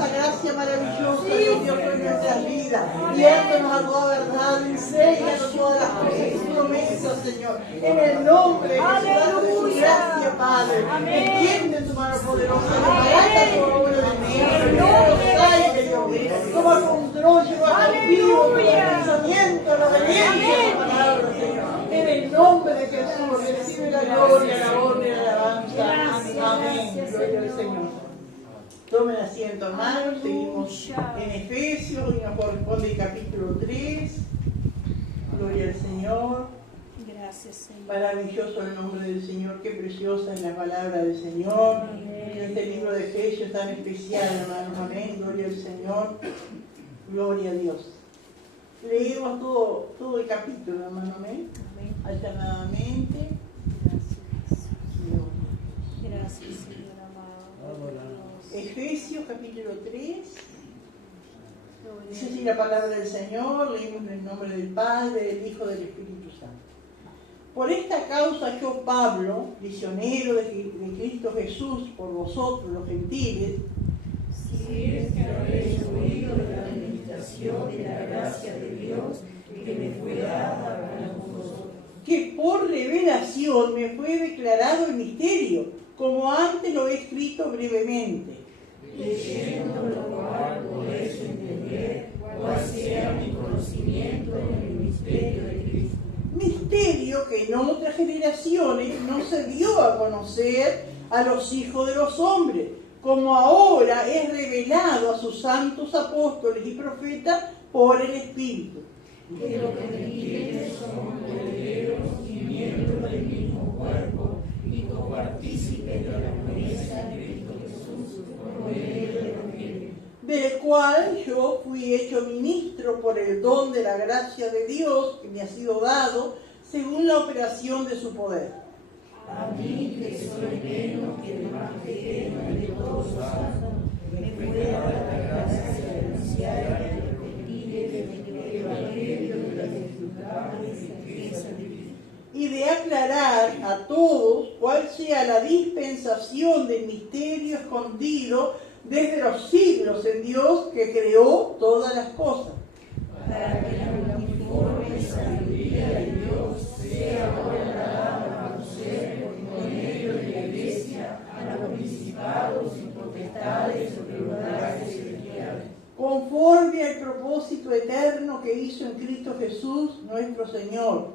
esa gracia maravillosa que Dios fue en nuestras vidas. Guiándonos a toda verdad, enséñanos todas las cosas que tú promesas, Señor. En el nombre de Jesús, de su gracia, Padre. Extiende tu mano poderosa, barata tu obra de mí. Toma control, lleva contigo tu pensamiento, la obediencia a tu palabra, Señor. En el nombre de Jesús, recibe la gloria, la honra y la alabanza. Amén. Gloria al Señor. Tomen asiento, hermanos. Seguimos en Efesios y nos corresponde el capítulo 3. Gloria al Señor. Gracias, Señor. Maravilloso el nombre del Señor. Qué preciosa es la palabra del Señor. En este libro de Efesios tan especial, hermanos. Amén. Gloria al Señor. Gloria a Dios. Leemos todo el capítulo, hermano. Amén. Alternadamente. Gracias, Señor amado. Efesios capítulo 3. Dice así la palabra del Señor. Leemos en el nombre del Padre, del Hijo y del Espíritu Santo. Por esta causa yo, Pablo, prisionero de Cristo Jesús, por vosotros los gentiles, si es que habéis oído de la administración de la gracia de Dios que me fue dada para vosotros, que por revelación me fue declarado el misterio, como antes lo he escrito brevemente. leyendo lo cual podéis entender cuál sea mi conocimiento en el misterio de Cristo. Misterio que en otras generaciones no se dio a conocer a los hijos de los hombres, como ahora es revelado a sus santos apóstoles y profetas por el Espíritu. Que lo que me quieren somos herederos y miembros del mismo cuerpo y copartícipes de la promesa de Cristo Jesús por medio del Evangelio, del cual yo fui hecho ministro por el don de la gracia de Dios que me ha sido dado según la operación de su poder. a mí que soy menos que el más pequeño de todos los santos, me fue dada la gracia de anunciar y repetir el Evangelio de las dificultades y riquezas de Cristo, Y de aclarar a todos cuál sea la dispensación del misterio escondido desde los siglos en Dios que creó todas las cosas. para que la uniforme sabiduría de Dios sea ahora dada a conocer por medio de la Iglesia a los principados y potestades sobre los lugares celestiales, Conforme al propósito eterno que hizo en Cristo Jesús, nuestro Señor,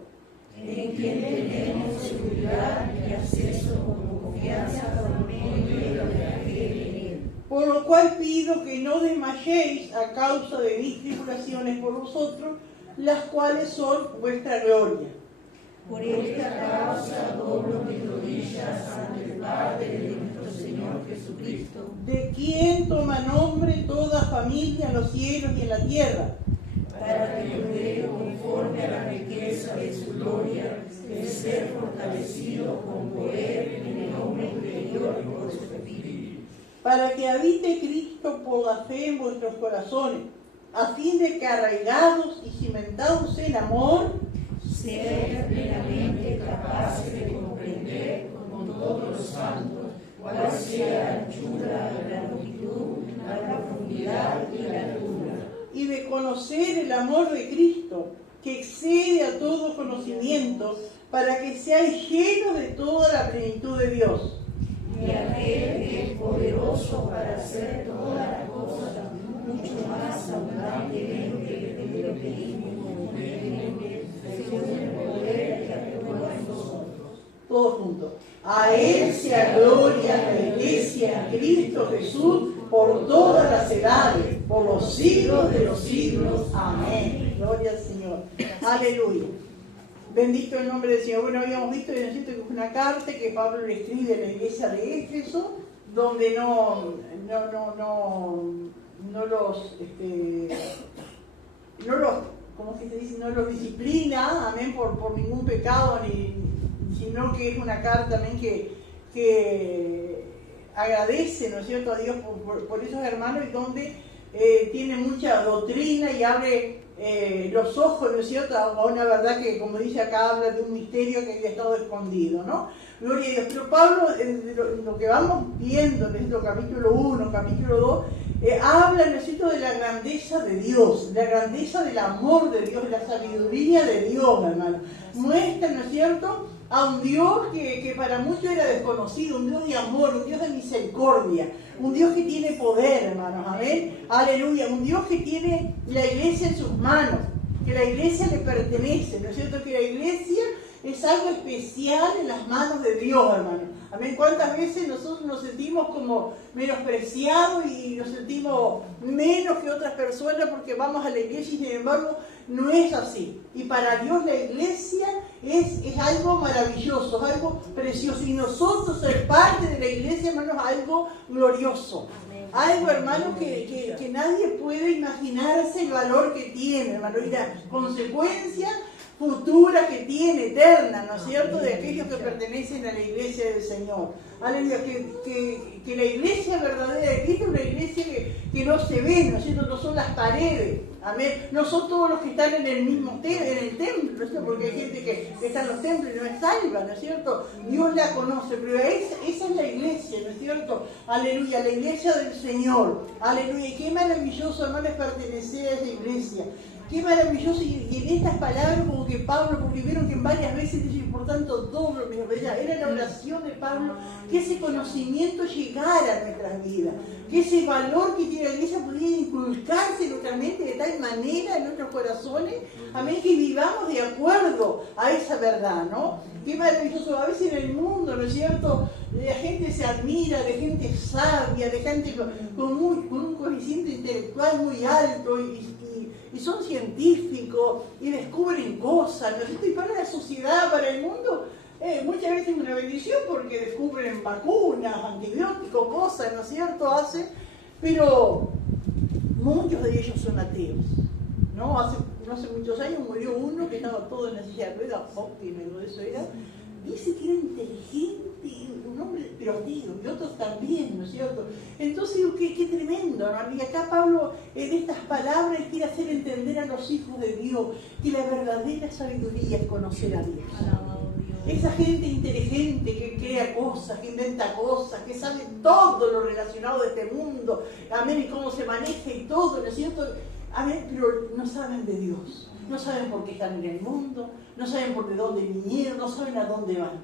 en quien tenemos seguridad y acceso con confianza por medio de la fe en Él. por lo cual pido que no desmayéis a causa de mis tribulaciones por vosotros, las cuales son vuestra gloria. Por esta causa doblo mis rodillas ante el Padre de nuestro Señor Jesucristo, De quien toma nombre toda familia en los cielos y en la tierra, para que logre conforme a la riqueza de su gloria, de ser fortalecido con poder en el hombre interior por su Espíritu, para que habite Cristo por la fe en vuestros corazones, a fin de que arraigados y cimentados en amor, ser plenamente capaces de comprender con todos los santos cuál sea la anchura, la longitud, la profundidad y la altura, y de conocer el amor de Cristo, que excede a todo conocimiento, para que seáis llenos de toda la plenitud de Dios. y aquel que es poderoso para hacer todas las cosas mucho más abundantemente de lo que pedimos comúnmente, según el poder que actúa en nosotros. Todos juntos. A Él sea gloria en la Iglesia, en Cristo Jesús, por todas las edades, por los siglos de los siglos. Amén. Gloria al Señor. Aleluya. Bendito el nombre del Señor. Bueno, habíamos visto y necesito que es una carta que Pablo le escribe a la iglesia de Éfeso, donde no los, ¿cómo se dice? No los disciplina, amén, por ningún pecado, sino que es una carta también que agradece, ¿no es cierto?, a Dios por esos hermanos, y donde tiene mucha doctrina y abre los ojos, ¿no es cierto?, a una verdad que, como dice acá, habla de un misterio que había estado escondido, ¿no? Gloria a Dios. Pero Pablo, lo que vamos viendo en este capítulo 1, capítulo 2, habla, ¿no es cierto?, de la grandeza de Dios, la grandeza del amor de Dios, de la sabiduría de Dios, hermano. Muestra, ¿no es cierto?, a un Dios que para muchos era desconocido, un Dios de amor, un Dios de misericordia, un Dios que tiene poder, hermanos, amén, aleluya, un Dios que tiene la iglesia en sus manos, que la iglesia le pertenece, ¿no es cierto?, que la iglesia es algo especial en las manos de Dios, hermano. Amén. ¿Cuántas veces nosotros nos sentimos como menospreciados y nos sentimos menos que otras personas porque vamos a la iglesia y sin embargo no es así? Y para Dios la iglesia es algo maravilloso, es algo precioso. Y nosotros ser parte de la iglesia, hermanos, algo glorioso. Algo, hermano, que nadie puede imaginarse el valor que tiene, hermano, y la consecuencia futura que tiene, eterna, ¿no es cierto?, de aquellos que pertenecen a la iglesia del Señor. Aleluya, que la iglesia verdadera de Cristo es una iglesia que no se ve, ¿no es cierto?, no son las paredes, amén, no son todos los que están en el mismo en el templo, ¿no es cierto?, porque hay gente que está en los templos y no es salva, ¿no es cierto?, Dios la conoce, pero esa es la iglesia, ¿no es cierto?, aleluya, la iglesia del Señor, aleluya, y qué maravilloso, hermano, es pertenecer a esa iglesia. Qué maravilloso, y en estas palabras como que Pablo, porque vieron que varias veces dice, por tanto, doblo mi rodilla, era la oración de Pablo, que ese conocimiento llegara a nuestras vidas, que ese valor que tiene la iglesia pudiera inculcarse en nuestra mente de tal manera en nuestros corazones, amén, que vivamos de acuerdo a esa verdad, ¿no? Qué maravilloso, a veces en el mundo, ¿no es cierto?, la gente se admira de gente sabia, de gente con un coeficiente intelectual muy alto y son científicos y descubren cosas, ¿no es cierto? Y para la sociedad, para el mundo, muchas veces es una bendición porque descubren vacunas, antibióticos, cosas, ¿no es cierto? Pero muchos de ellos son ateos, ¿no? No hace muchos años murió uno que estaba todo en la silla de ruedas, óptimo, eso era. Dice que era inteligente, un hombre, pero ateo, y otros también, ¿no es cierto? Entonces digo, qué tremendo, ¿no? Y acá Pablo, en estas palabras, quiere hacer entender a los hijos de Dios que la verdadera sabiduría es conocer a Dios. Esa gente inteligente que crea cosas, que inventa cosas, que sabe todo lo relacionado de este mundo, amén, y cómo se maneja y todo, ¿no es cierto? Amén, pero no saben de Dios. No saben por qué están en el mundo, no saben por de dónde vinieron, no saben a dónde van.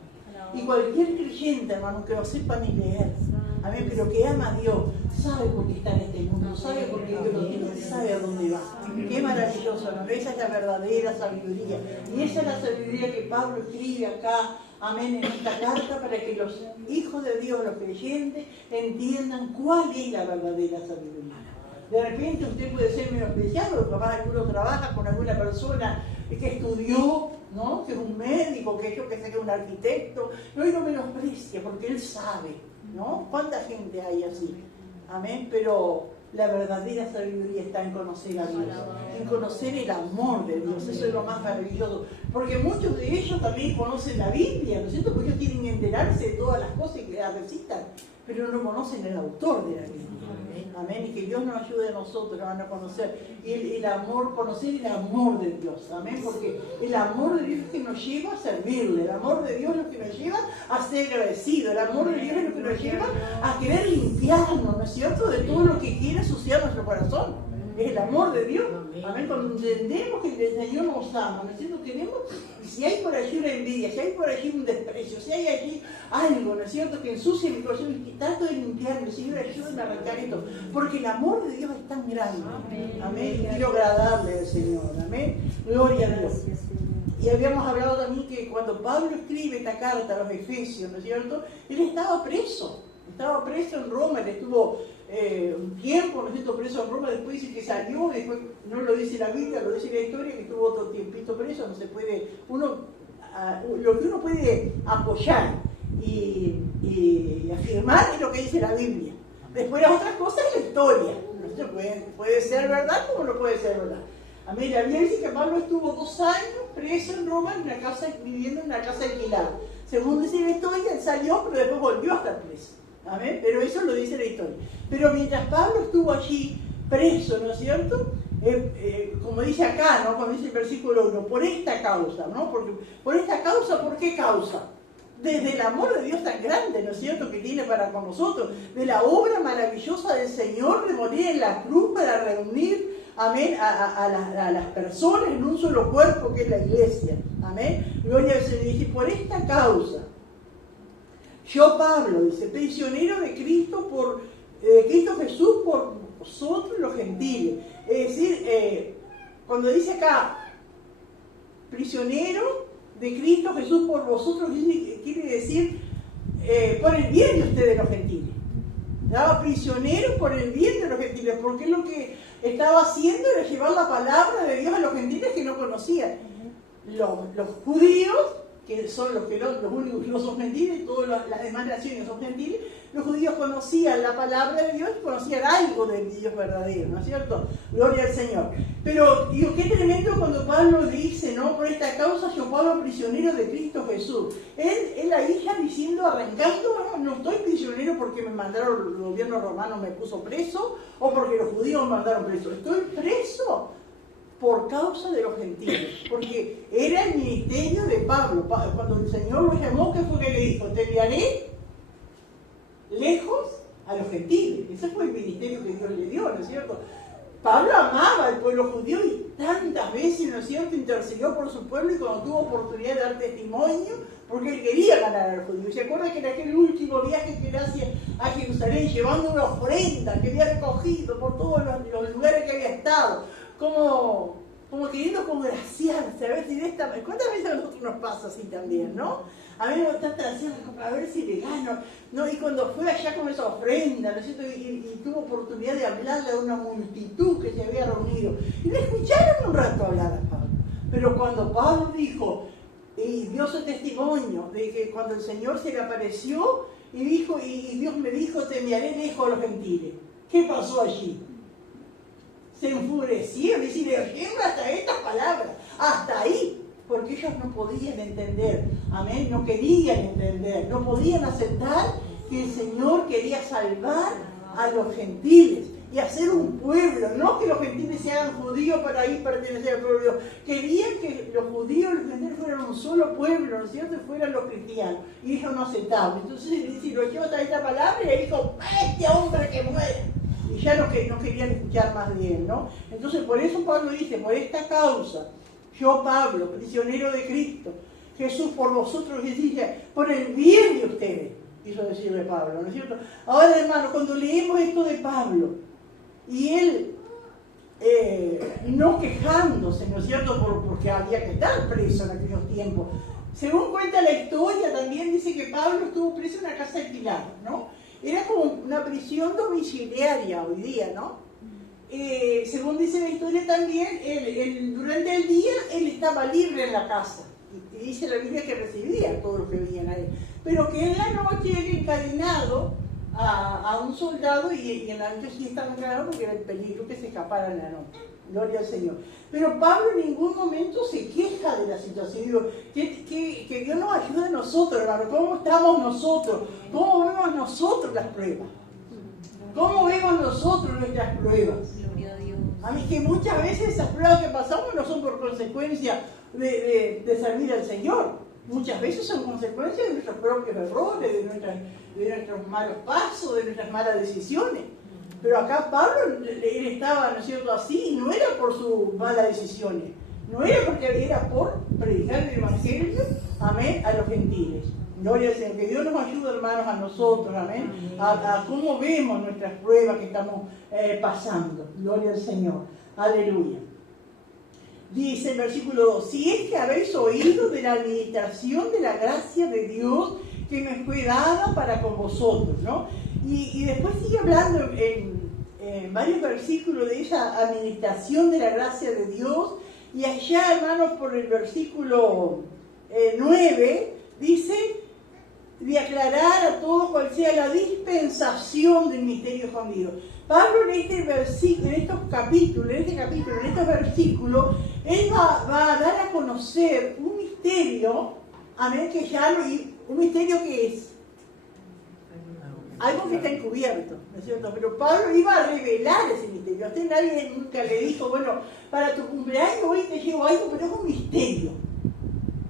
Y cualquier creyente, hermano, que lo sepa ni leer, amén, pero que ama a Dios, sabe por qué está en este mundo, sabe por qué Dios lo tiene, sabe a dónde va. Qué maravilloso, ¿no? Esa es la verdadera sabiduría. Y esa es la sabiduría que Pablo escribe acá, amén, en esta carta, para que los hijos de Dios, los creyentes, entiendan cuál es la verdadera sabiduría. De repente usted puede ser menospreciado, capaz alguno trabaja con alguna persona que estudió, ¿no?, que es un médico, que yo que sé que es un arquitecto, no, y no menosprecia porque él sabe, ¿no? ¿Cuánta gente hay así? Amén, pero la verdadera sabiduría está en conocer a Dios, en conocer el amor de Dios, eso es lo más maravilloso, porque muchos de ellos también conocen la Biblia, ¿no es cierto?, porque ellos tienen que enterarse de todas las cosas que la recitan, pero no conocen el autor de la Biblia. Amén, y que Dios nos ayude a nosotros a conocer el amor, conocer el amor de Dios, amén, porque el amor de Dios es que nos lleva a servirle, el amor de Dios es lo que nos lleva a ser agradecidos, el amor de Dios es lo que nos lleva a querer limpiarnos, ¿no es cierto?, de todo lo que quiere ensuciar nuestro corazón. Es el amor de Dios, amén, cuando entendemos que el Señor nos ama, ¿no es cierto?, si hay por allí una envidia, si hay por allí un desprecio, si hay allí algo, ¿no es cierto?, que ensucia mi corazón, y trato de limpiarme, Señor, ayúdame a arrancar esto, porque el amor de Dios es tan grande, amén, y quiero agradarle al Señor, amén, gloria a Dios. Y habíamos hablado también que cuando Pablo escribe esta carta a los Efesios, ¿no es cierto?, él estaba preso en Roma, él estuvo un tiempo, ¿no es cierto?, preso en Roma, después dice que salió, después no lo dice la Biblia, lo dice la historia, que estuvo otro tiempito preso, no se puede, lo que uno puede apoyar y afirmar es lo que dice la Biblia. Después las otras cosas es la historia, ¿no? Puede ser verdad como no puede ser verdad. Amén. La Biblia dice que Pablo estuvo 2 años preso en Roma, viviendo en una casa alquilada. Según dice la historia, él salió, pero después volvió a estar preso. Amén, pero eso lo dice la historia. Pero mientras Pablo estuvo allí preso, ¿no es cierto?, como dice acá, ¿no?, como dice el versículo 1, por esta causa, ¿no? Porque, por esta causa, ¿por qué causa? desde el amor de Dios tan grande, ¿no es cierto?, que tiene para con nosotros, de la obra maravillosa del Señor de morir en la cruz para reunir, amén, a las personas en un solo cuerpo que es la iglesia, amén. Gloria al Señor. Dice, por esta causa, yo Pablo, dice, prisionero de Cristo Jesús por vosotros los gentiles. Es decir, cuando dice acá, prisionero de Cristo Jesús por vosotros, quiere decir por el bien de ustedes los gentiles. Estaba prisionero por el bien de los gentiles, porque lo que estaba haciendo era llevar la palabra de Dios a los gentiles que no conocían. Los judíos, que son los únicos que no son gentiles, todas las demás naciones son gentiles, los judíos conocían la palabra de Dios y conocían algo del Dios verdadero, ¿no es cierto? Gloria al Señor. Pero digo, qué tremendo cuando Pablo dice, ¿no? Por esta causa yo Pablo prisionero de Cristo Jesús. Él ahí ya diciendo, arrancando, no estoy prisionero porque me mandaron, el gobierno romano me puso preso, o porque los judíos me mandaron preso. Estoy preso por causa de los gentiles, porque era el ministerio de Pablo. Cuando el Señor lo llamó, ¿qué fue que le dijo? Te enviaré lejos a los gentiles. Ese fue el ministerio que Dios le dio, ¿no es cierto? Pablo amaba al pueblo judío y tantas veces, ¿no es cierto?, intercedió por su pueblo, y cuando tuvo oportunidad de dar testimonio, porque él quería ganar a los judíos. ¿Se acuerda que en aquel último viaje que él hacía a Jerusalén, llevando una ofrenda que había recogido por todos los lugares que había estado, como queriendo congraciarse, a ver si de esta... ¿Cuántas veces a nosotros nos pasa así también, no? A mí me gusta haciendo, a ver si le gano, ¿no? Y cuando fue allá con esa ofrenda, ¿no es cierto?, y tuvo oportunidad de hablarle a una multitud que se había reunido, y le escucharon un rato hablar a Pablo. Pero cuando Pablo dijo, y dio su testimonio de que cuando el Señor se le apareció, y dijo, y Dios me dijo, te enviaré lejos a los gentiles. ¿Qué pasó allí? Se enfurecieron y se le oyeron hasta estas palabras, hasta ahí, porque ellos no podían entender, amén, no querían entender, no podían aceptar que el Señor quería salvar a los gentiles y hacer un pueblo, no que los gentiles se hagan judíos para ahí pertenecer al pueblo de Dios. Querían que los judíos y los gentiles fueran un solo pueblo, ¿no es cierto?, y fueran los cristianos, y ellos no aceptaban. Entonces se lo llevó hasta esta palabra y le dijo, este hombre que muere. Y ya no querían escuchar más de él, ¿no? Entonces por eso Pablo dice, por esta causa, yo Pablo, prisionero de Cristo, Jesús por vosotros, y dice, por el bien de ustedes, quiso decirle Pablo, ¿no es cierto? Ahora, hermanos, cuando leemos esto de Pablo, y él no quejándose, ¿no es cierto?, porque había que estar preso en aquellos tiempos. Según cuenta la historia, también dice que Pablo estuvo preso en una casa alquilada, ¿no? Era como una prisión domiciliaria hoy día, ¿no? Según dice la historia también, durante el día él estaba libre en la casa. Y dice la Biblia que recibía a todos los que venían a él. Pero que en la noche él encadenado a un soldado, y en la noche sí estaba encadenado porque era el peligro que se escapara en la noche. Gloria al Señor. Pero Pablo en ningún momento se queja de la situación. Digo, que Dios nos ayude a nosotros, hermano. ¿Cómo estamos nosotros? ¿Cómo vemos nosotros las pruebas? ¿Cómo vemos nosotros nuestras pruebas? Gloria a Dios. A mí que muchas veces esas pruebas que pasamos no son por consecuencia de servir al Señor. Muchas veces son consecuencias de nuestros propios errores, de nuestros malos pasos, de nuestras malas decisiones. Pero acá Pablo, él estaba, ¿no es cierto?, así, y no era por sus malas decisiones, no era porque era por predicar el Evangelio, amén, a los gentiles. Gloria al Señor, que Dios nos ayude, hermanos, a nosotros, amén, a cómo vemos nuestras pruebas que estamos pasando. Gloria al Señor, aleluya. Dice el versículo 2, si es que habéis oído de la administración de la gracia de Dios que me fue dada para con vosotros, ¿no? Y después sigue hablando en varios versículos de esa administración de la gracia de Dios, y allá, hermanos, por el versículo 9, dice, de aclarar a todos cuál sea la dispensación del misterio escondido. Pablo en este capítulo, en estos versículos, él va a dar a conocer un misterio, amén, que ya un misterio que es algo que está encubierto, ¿no es cierto? Pero Pablo iba a revelar ese misterio. A usted nadie nunca le dijo, bueno, para tu cumpleaños hoy te llevo algo, pero es un misterio.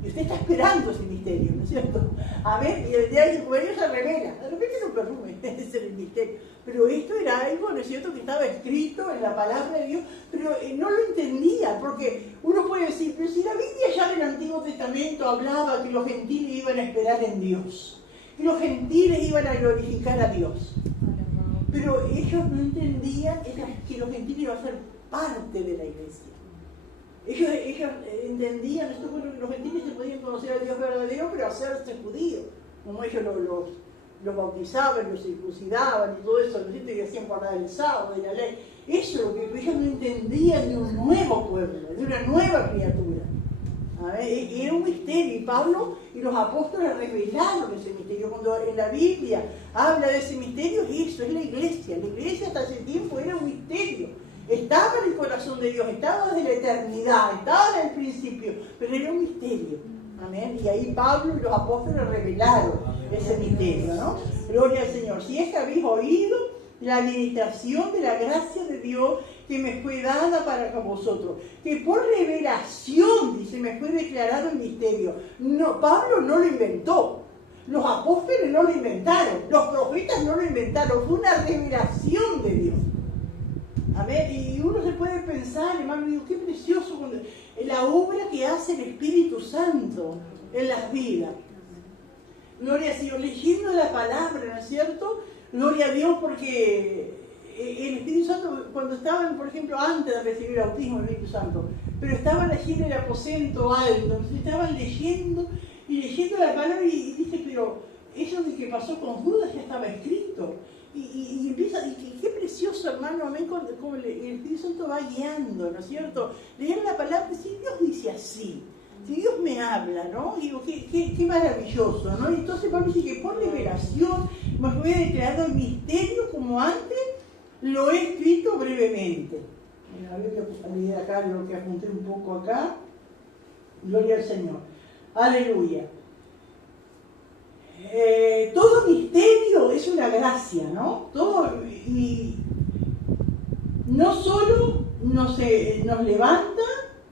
Y Usted está esperando ese misterio, ¿no es cierto? Amén. Y el día de su cumpleaños se revela. De repente no perfume, ese es el misterio. Pero esto era algo, ¿no es cierto?, que estaba escrito en la palabra de Dios, pero no lo entendía, porque uno puede decir, pero si la Biblia ya en el Antiguo Testamento hablaba que los gentiles iban a esperar en Dios, que los gentiles iban a glorificar a Dios. Pero ellos no entendían que los gentiles iban a ser parte de la iglesia. Ellos entendían esto, bueno, que los gentiles se podían conocer al Dios verdadero, pero hacerse judíos, como ellos los bautizaban, los circuncidaban y todo eso, ¿no es cierto? Y hacían guardar el sábado y la ley. Eso es lo que ellos no entendían de un nuevo pueblo, de una nueva criatura. Y era un misterio, y Pablo y los apóstoles revelaron ese misterio. Cuando en la Biblia habla de ese misterio, eso es la iglesia. La iglesia hasta ese tiempo era un misterio. Estaba en el corazón de Dios, estaba desde la eternidad, estaba en el principio, pero era un misterio. Amén. Y ahí Pablo y los apóstoles revelaron ese misterio, ¿no? Gloria al Señor. Si es que habéis oído la administración de la gracia de Dios que me fue dada para con vosotros, que por revelación, dice, me fue declarado el misterio. No, Pablo no lo inventó, los apóstoles no lo inventaron, los profetas no lo inventaron, fue una revelación de Dios. Amén. Y uno se puede pensar, hermano, digo, qué precioso la obra que hace el Espíritu Santo en las vidas. Gloria a Dios, leyendo la palabra, ¿no es cierto? Gloria a Dios, porque el Espíritu Santo, cuando estaban, por ejemplo, antes de recibir el bautismo del Espíritu Santo, pero estaban allí en el aposento alto, entonces estaban leyendo y leyendo la palabra y dice, pero eso de que pasó con Judas ya estaba escrito. Y empieza, y qué precioso, hermano, amén, como el Espíritu Santo va guiando, ¿no es cierto? Leer la palabra, si Dios dice así, si Dios me habla, ¿no? Y digo, qué maravilloso, ¿no? Y entonces Pablo dice que por revelación me fue declarado el misterio como antes lo he escrito brevemente. A ver, voy a leer acá lo que apunté un poco acá. Gloria al Señor. Aleluya. Todo misterio es una gracia, ¿no? Todo, y no solo nos levanta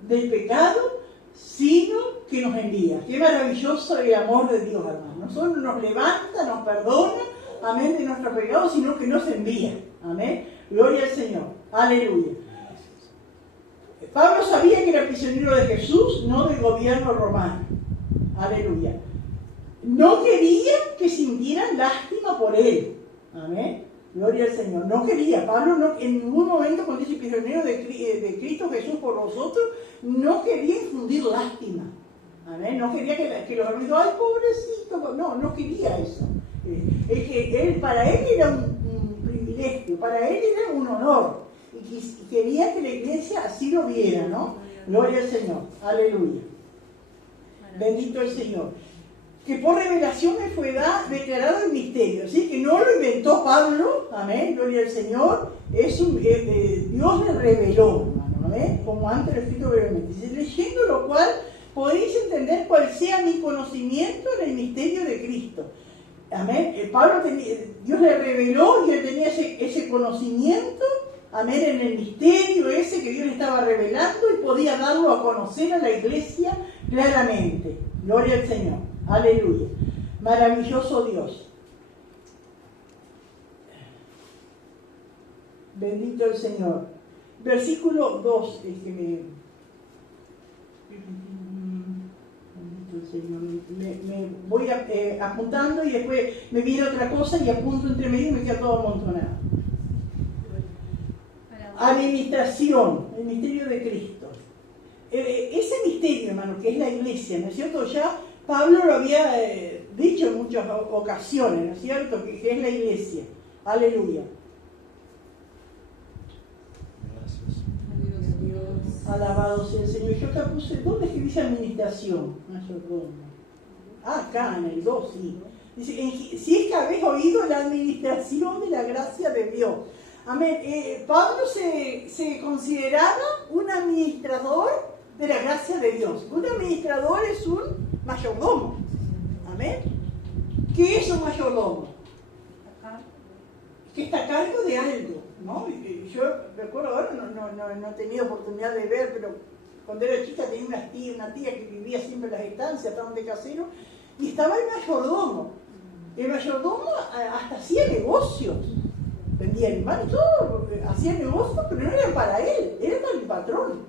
del pecado, sino que nos envía. Qué maravilloso el amor de Dios, hermano. No solo nos levanta, nos perdona, amén, de nuestro pecado, sino que nos envía. Amén. Gloria al Señor. Aleluya. Pablo sabía que era prisionero de Jesús, no del gobierno romano. Aleluya. No quería que sintieran lástima por él. Amén. Gloria al Señor. No quería. Pablo no, en ningún momento, cuando dice prisionero de Cristo Jesús por nosotros, no quería infundir lástima. Amén. No quería que los hermanos digan, ay, pobrecito. No quería eso. Es que para él era un privilegio, para él era un honor. Y quería que la iglesia así lo viera, ¿no? Gloria al Señor. Aleluya. Bendito el Señor. Que por revelación me fue declarado el misterio, ¿sí? Que no lo inventó Pablo, amén, gloria al Señor, Dios le reveló, hermano, amén, como antes lo he escrito brevemente. Dice, leyendo lo cual podéis entender cuál sea mi conocimiento en el misterio de Cristo. Amén. Dios le reveló y él tenía ese conocimiento, amén, en el misterio ese que Dios le estaba revelando y podía darlo a conocer a la iglesia claramente. Gloria al Señor. Aleluya. Maravilloso Dios. Bendito el Señor. Versículo 2. Bendito el Señor. Me voy apuntando y después me viene otra cosa y apunto entre medio y me queda todo amontonado. Administración, el misterio de Cristo. Ese misterio, hermano, que es la iglesia, ¿no es cierto? Ya Pablo lo había dicho en muchas ocasiones, ¿no es cierto? Que es la iglesia. Aleluya. Gracias. Alabado sea el Señor. Yo acá puse, ¿dónde es que dice administración? Acá en el 2, sí. Dice, si es que habéis oído la administración de la gracia de Dios. Amén. Pablo se consideraba un administrador de la gracia de Dios. Un administrador es un mayordomo. Amén. ¿Qué es un mayordomo? Que está a cargo de algo, ¿no? Yo recuerdo ahora, no he tenido oportunidad de ver, pero cuando era chica tenía una tía que vivía siempre en las estancias, estaban de casero, y estaba el mayordomo. El mayordomo hasta hacía negocios, vendía animales y todo, hacía negocios, pero no eran para él, era para el patrón.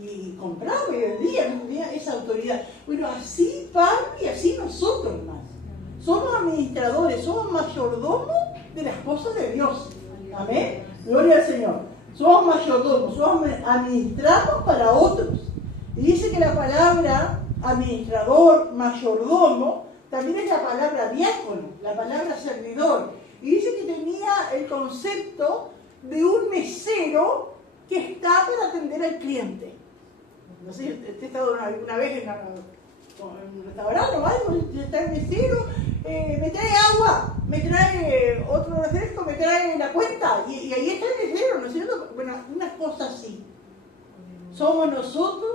Y compraba y vendía, no tenía esa autoridad. Bueno, así Pablo y así nosotros, hermanos. Somos administradores, somos mayordomos de las cosas de Dios. Amén. Gloria al Señor. Somos mayordomos, administramos para otros. Y dice que la palabra administrador, mayordomo, también es la palabra diácono, la palabra servidor. Y dice que tenía el concepto de un mesero que está para atender al cliente. No sé, ¿usted ha estado alguna vez en un restaurante o algo? Está el mesero, me trae agua, me trae otro refresco, me trae la cuenta, y ahí está el mesero, ¿no es cierto? Bueno, unas cosas así. Somos nosotros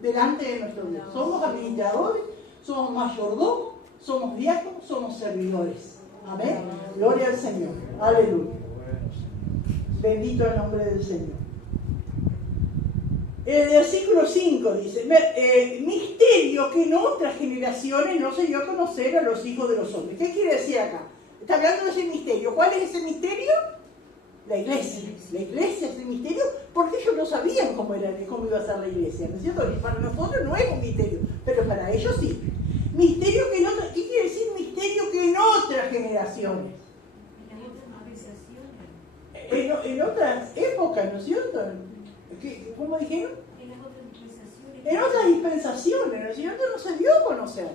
delante de nuestro Dios. Somos administradores, somos mayordomos, somos diáconos, somos servidores. Amén. Gloria al Señor. Aleluya. Bendito el nombre del Señor. El versículo 5 dice, misterio que en otras generaciones no se dio a conocer a los hijos de los hombres. ¿Qué quiere decir acá? Está hablando de ese misterio. ¿Cuál es ese misterio? La iglesia. La iglesia es el misterio porque ellos no sabían cómo iba a ser la iglesia, ¿no es cierto? Y para nosotros no es un misterio, pero para ellos sí. Misterio que en otras, ¿qué quiere decir misterio que en otras generaciones? En otras épocas, ¿no es cierto? ¿Cómo dijeron? En otras dispensaciones, ¿no es cierto? No se dio a conocer.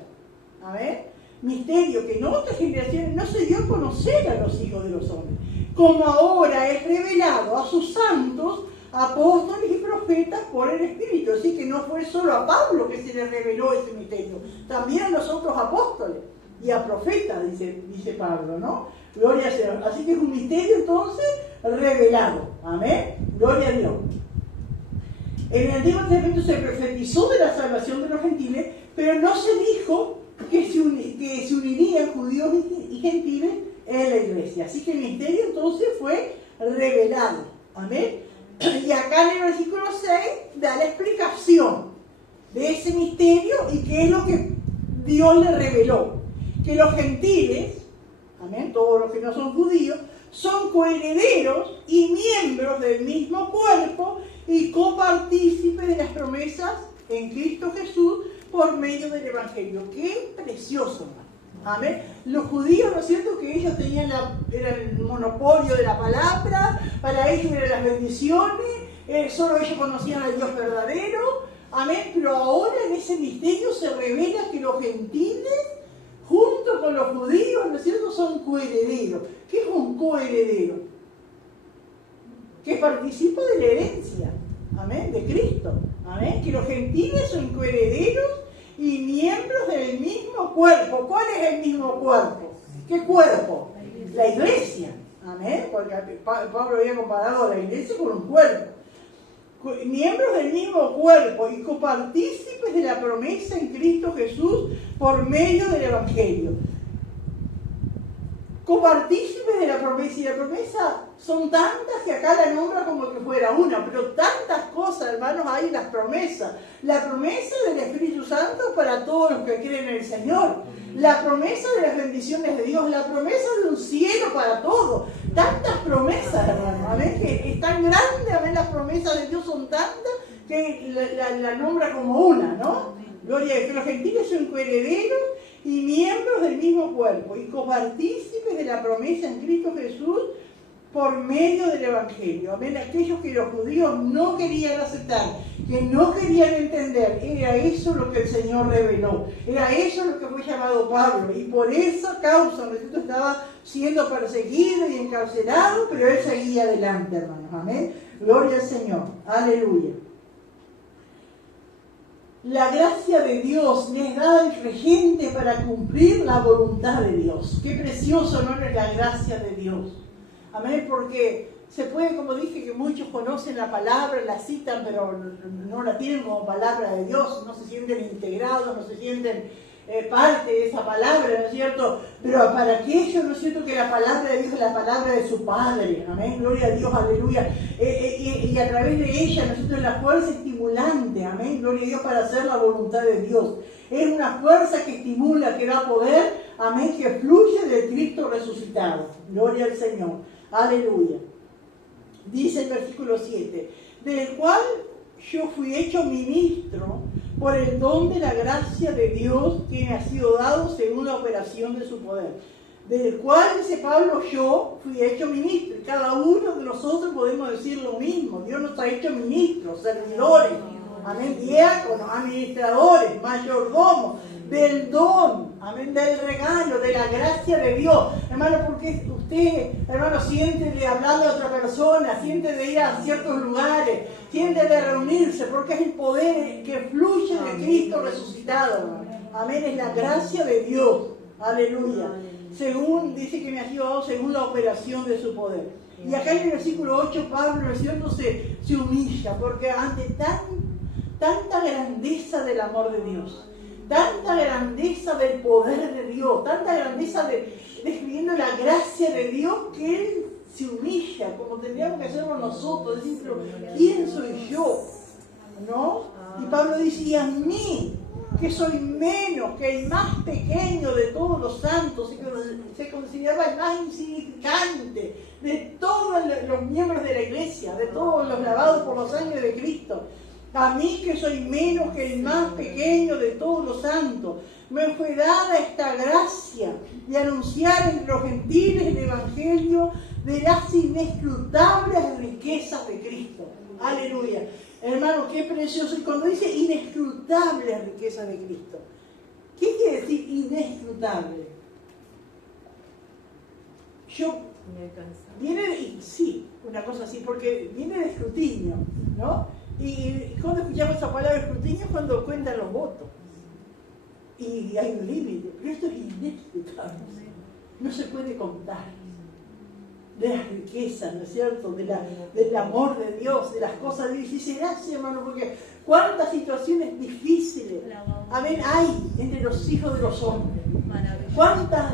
A ver, misterio que en otras generaciones no se dio a conocer a los hijos de los hombres, como ahora es revelado a sus santos, apóstoles y profetas por el Espíritu. Así que no fue solo a Pablo que se le reveló ese misterio, también a los otros apóstoles y a profetas, dice Pablo, ¿no? Gloria a Dios. Así que es un misterio entonces revelado. Amén. Gloria a Dios. En el Antiguo Testamento se profetizó de la salvación de los gentiles, pero no se dijo que se unirían judíos y gentiles en la iglesia. Así que el misterio entonces fue revelado. Amén. Y acá en el versículo 6 da la explicación de ese misterio y qué es lo que Dios le reveló. Que los gentiles, amén, todos los que no son judíos, son coherederos y miembros del mismo cuerpo y copartícipes de las promesas en Cristo Jesús por medio del Evangelio. ¡Qué precioso, hermano! Amén. Los judíos, ¿no es cierto?, que ellos tenían era el monopolio de la palabra, para ellos eran las bendiciones, solo ellos conocían al Dios verdadero. Amén. Pero ahora en ese misterio se revela que los gentiles, junto con los judíos, ¿no es cierto?, son coherederos. ¿Qué es un coheredero? Que participa de la herencia, amén, de Cristo. Amén. Que los gentiles son coherederos y miembros del mismo cuerpo. ¿Cuál es el mismo cuerpo? ¿Qué cuerpo? La iglesia. Amén. Porque Pablo había comparado a la iglesia con un cuerpo. Miembros del mismo cuerpo y copartícipes de la promesa en Cristo Jesús por medio del Evangelio. Copartícipes de la promesa, y la promesa son tantas que acá la nombra como que fuera una, pero tantas cosas, hermanos, hay en las promesas. La promesa del Espíritu Santo para todos los que creen en el Señor, la promesa de las bendiciones de Dios, la promesa de un cielo para todos. Tantas promesas, hermanos, amén, que es tan grande, amén, las promesas de Dios son tantas que la nombra como una, ¿no? Gloria a Dios. Que los gentiles son coherederos y miembros del mismo cuerpo y copartícipes de la promesa en Cristo Jesús por medio del Evangelio. Amén. Aquellos que los judíos no querían aceptar, que no querían entender, era eso lo que el Señor reveló, era eso lo que fue llamado Pablo, y por esa causa nosotros estaba siendo perseguido y encarcelado, pero él seguía adelante, hermanos. Amén. Gloria al Señor. Aleluya. La gracia de Dios les da al creyente para cumplir la voluntad de Dios. Qué precioso, ¿no?, es la gracia de Dios. Amén, porque se puede, como dije, que muchos conocen la palabra, la citan, pero no la tienen como palabra de Dios, no se sienten integrados, no se sienten parte de esa palabra, ¿no es cierto? Pero para aquellos, ¿no es cierto?, que la palabra de Dios es la palabra de su Padre. Amén, gloria a Dios, aleluya. Y a través de ella nosotros la fuerza estimulamos estimulante, amén, gloria a Dios, para hacer la voluntad de Dios. Es una fuerza que estimula, que da poder, amén, que fluye de Cristo resucitado. Gloria al Señor. Aleluya. Dice el versículo 7, del cual yo fui hecho ministro por el don de la gracia de Dios que me ha sido dado según la operación de su poder. Del cual, dice Pablo, yo fui hecho ministro. Y cada uno de nosotros podemos decir lo mismo. Dios nos ha hecho ministros, servidores, amén, diáconos, administradores, mayordomos, del don, amén, del regalo, de la gracia de Dios. Hermano, porque usted, hermano, siente de hablar a otra persona, siente de ir a ciertos lugares, siente de reunirse, porque es el poder que fluye de Cristo resucitado, hermano. Amén, es la gracia de Dios. Aleluya. Según, dice que me ha sido dado según la operación de su poder. Y acá en el versículo 8, Pablo, ¿no es cierto?, se humilla, porque ante tanta grandeza del amor de Dios, tanta grandeza del poder de Dios, tanta grandeza describiendo la gracia de Dios, que Él se humilla, como tendríamos que hacerlo nosotros, decir, pero ¿quién soy yo? ¿No? Y Pablo dice, y a mí, que soy menos que el más pequeño de todos los santos, se consideraba el más insignificante de todos los miembros de la iglesia, de todos los lavados por la sangre de Cristo. A mí, que soy menos que el más pequeño de todos los santos, me fue dada esta gracia de anunciar entre los gentiles el evangelio de las inescrutables riquezas de Cristo. Aleluya. Hermano, qué precioso. Y cuando dice inescrutables riquezas de Cristo, ¿qué quiere decir inescrutable? Sí, una cosa así, porque viene de escrutinio, ¿no? Y cuando escuchamos esa palabra escrutinio es cuando cuentan los votos. Y hay un límite, pero esto es inescrutable. No se puede contar. De las riquezas, ¿no es cierto? Del amor de Dios, de las cosas difíciles. Gracias, hermano, porque cuántas situaciones difíciles, amén, hay entre los hijos de los hombres. Cuántas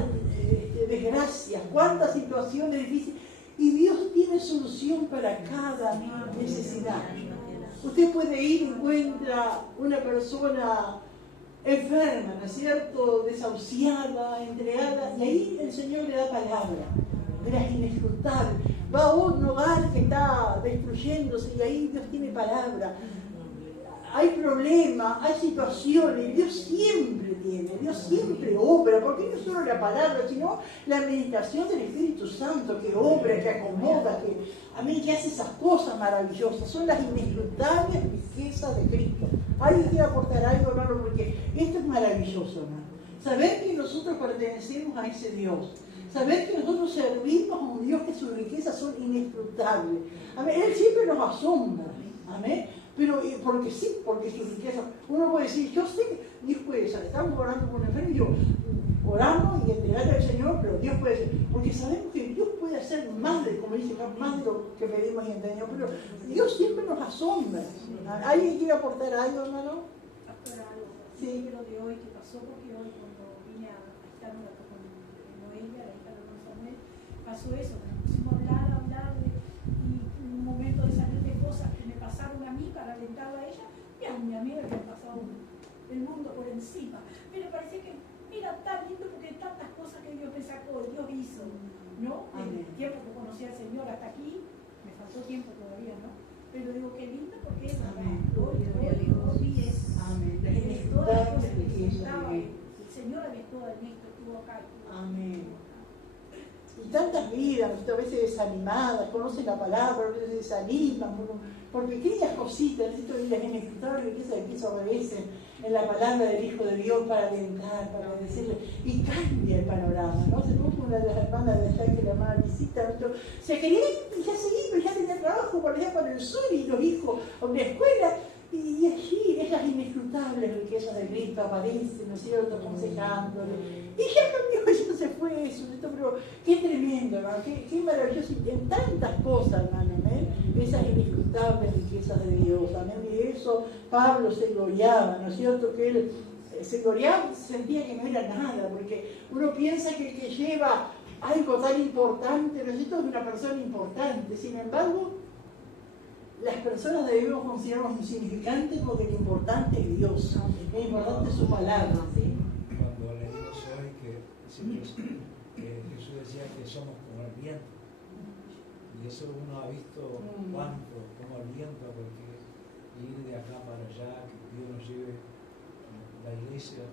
desgracias, cuántas situaciones difíciles. Y Dios tiene solución para cada necesidad. Usted puede ir y encuentra una persona enferma, ¿no es cierto? Desahuciada, entregada, y ahí el Señor le da palabra. De las inescrutables. Va a un hogar que está destruyéndose y ahí Dios tiene palabra. Hay problemas, hay situaciones, Dios siempre tiene, Dios siempre obra, porque no solo la palabra, sino la administración del Espíritu Santo que obra, que acomoda, que hace esas cosas maravillosas. Son las inescrutables riquezas de Cristo. Alguien quiere aportar algo, hermano, porque esto es maravilloso, hermano. Saber que nosotros pertenecemos a ese Dios. Saber que nosotros servimos a un Dios que sus riquezas son inescrutables. Amén. Él siempre nos asombra. Amén. Pero porque sí, porque sus riquezas. Uno puede decir, yo sé que Dios puede ser. Estamos orando por un enfermo y yo oramos y entregarle al Señor, pero Dios puede ser. Porque sabemos que Dios puede hacer más de, como dice acá, más de lo que pedimos y entendemos. Pero Dios siempre nos asombra. ¿Alguien quiere aportar algo, hermano? Sí, lo de hoy que pasó, porque hoy cuando vine a estar con Noelia, la hija de don Samuel, pasó eso, que nos pusimos a hablar y en un momento de salir de cosas que me pasaron a mí para alentarla a ella, y a mi amiga que me pasado el mundo por encima. Pero parece que, mira, está lindo porque tantas cosas que Dios me sacó, Dios hizo, ¿no? El tiempo que conocí al Señor hasta aquí, me faltó tiempo todavía, ¿no? Pero digo, qué lindo porque es la gloria a Dios. Amén. Todas las cosas que necesitaba, el Señor había todo en esto, estuvo acá. Amén. Y tantas vidas, a veces desanimadas, conocen la palabra, a veces se desaniman por pequeñas cositas, necesito ir las inescrutables riquezas que se obedecen en la palabra del Hijo de Dios para alentar, para decirle, y cambia el panorama, ¿no? Se puso una de las hermanas de allá que la hermana visita, se quería ir y ya se iba, ya tenía trabajo por allá para el sur y los hijos a una escuela. Y allí esas inescrutables riquezas de Cristo aparecen, ¿no es cierto?, aconsejándole. Y ya cambió, ya se fue eso, pero qué tremendo, hermano, qué maravilloso, en tantas cosas, hermano, esas inescrutables riquezas de Dios, amén. Y de eso Pablo se gloriaba, ¿no es cierto?, que él se gloriaba, sentía que no era nada, porque uno piensa que el que lleva algo tan importante, ¿no es cierto?, es una persona importante. Sin embargo, las personas debemos considerarnos insignificantes porque lo importante es Dios, lo importante es su palabra. ¿Sí? Cuando leímos hoy que Jesús decía que somos como el viento, y eso uno ha visto cuánto, como el viento, porque ir de acá para allá, que Dios nos lleve la iglesia,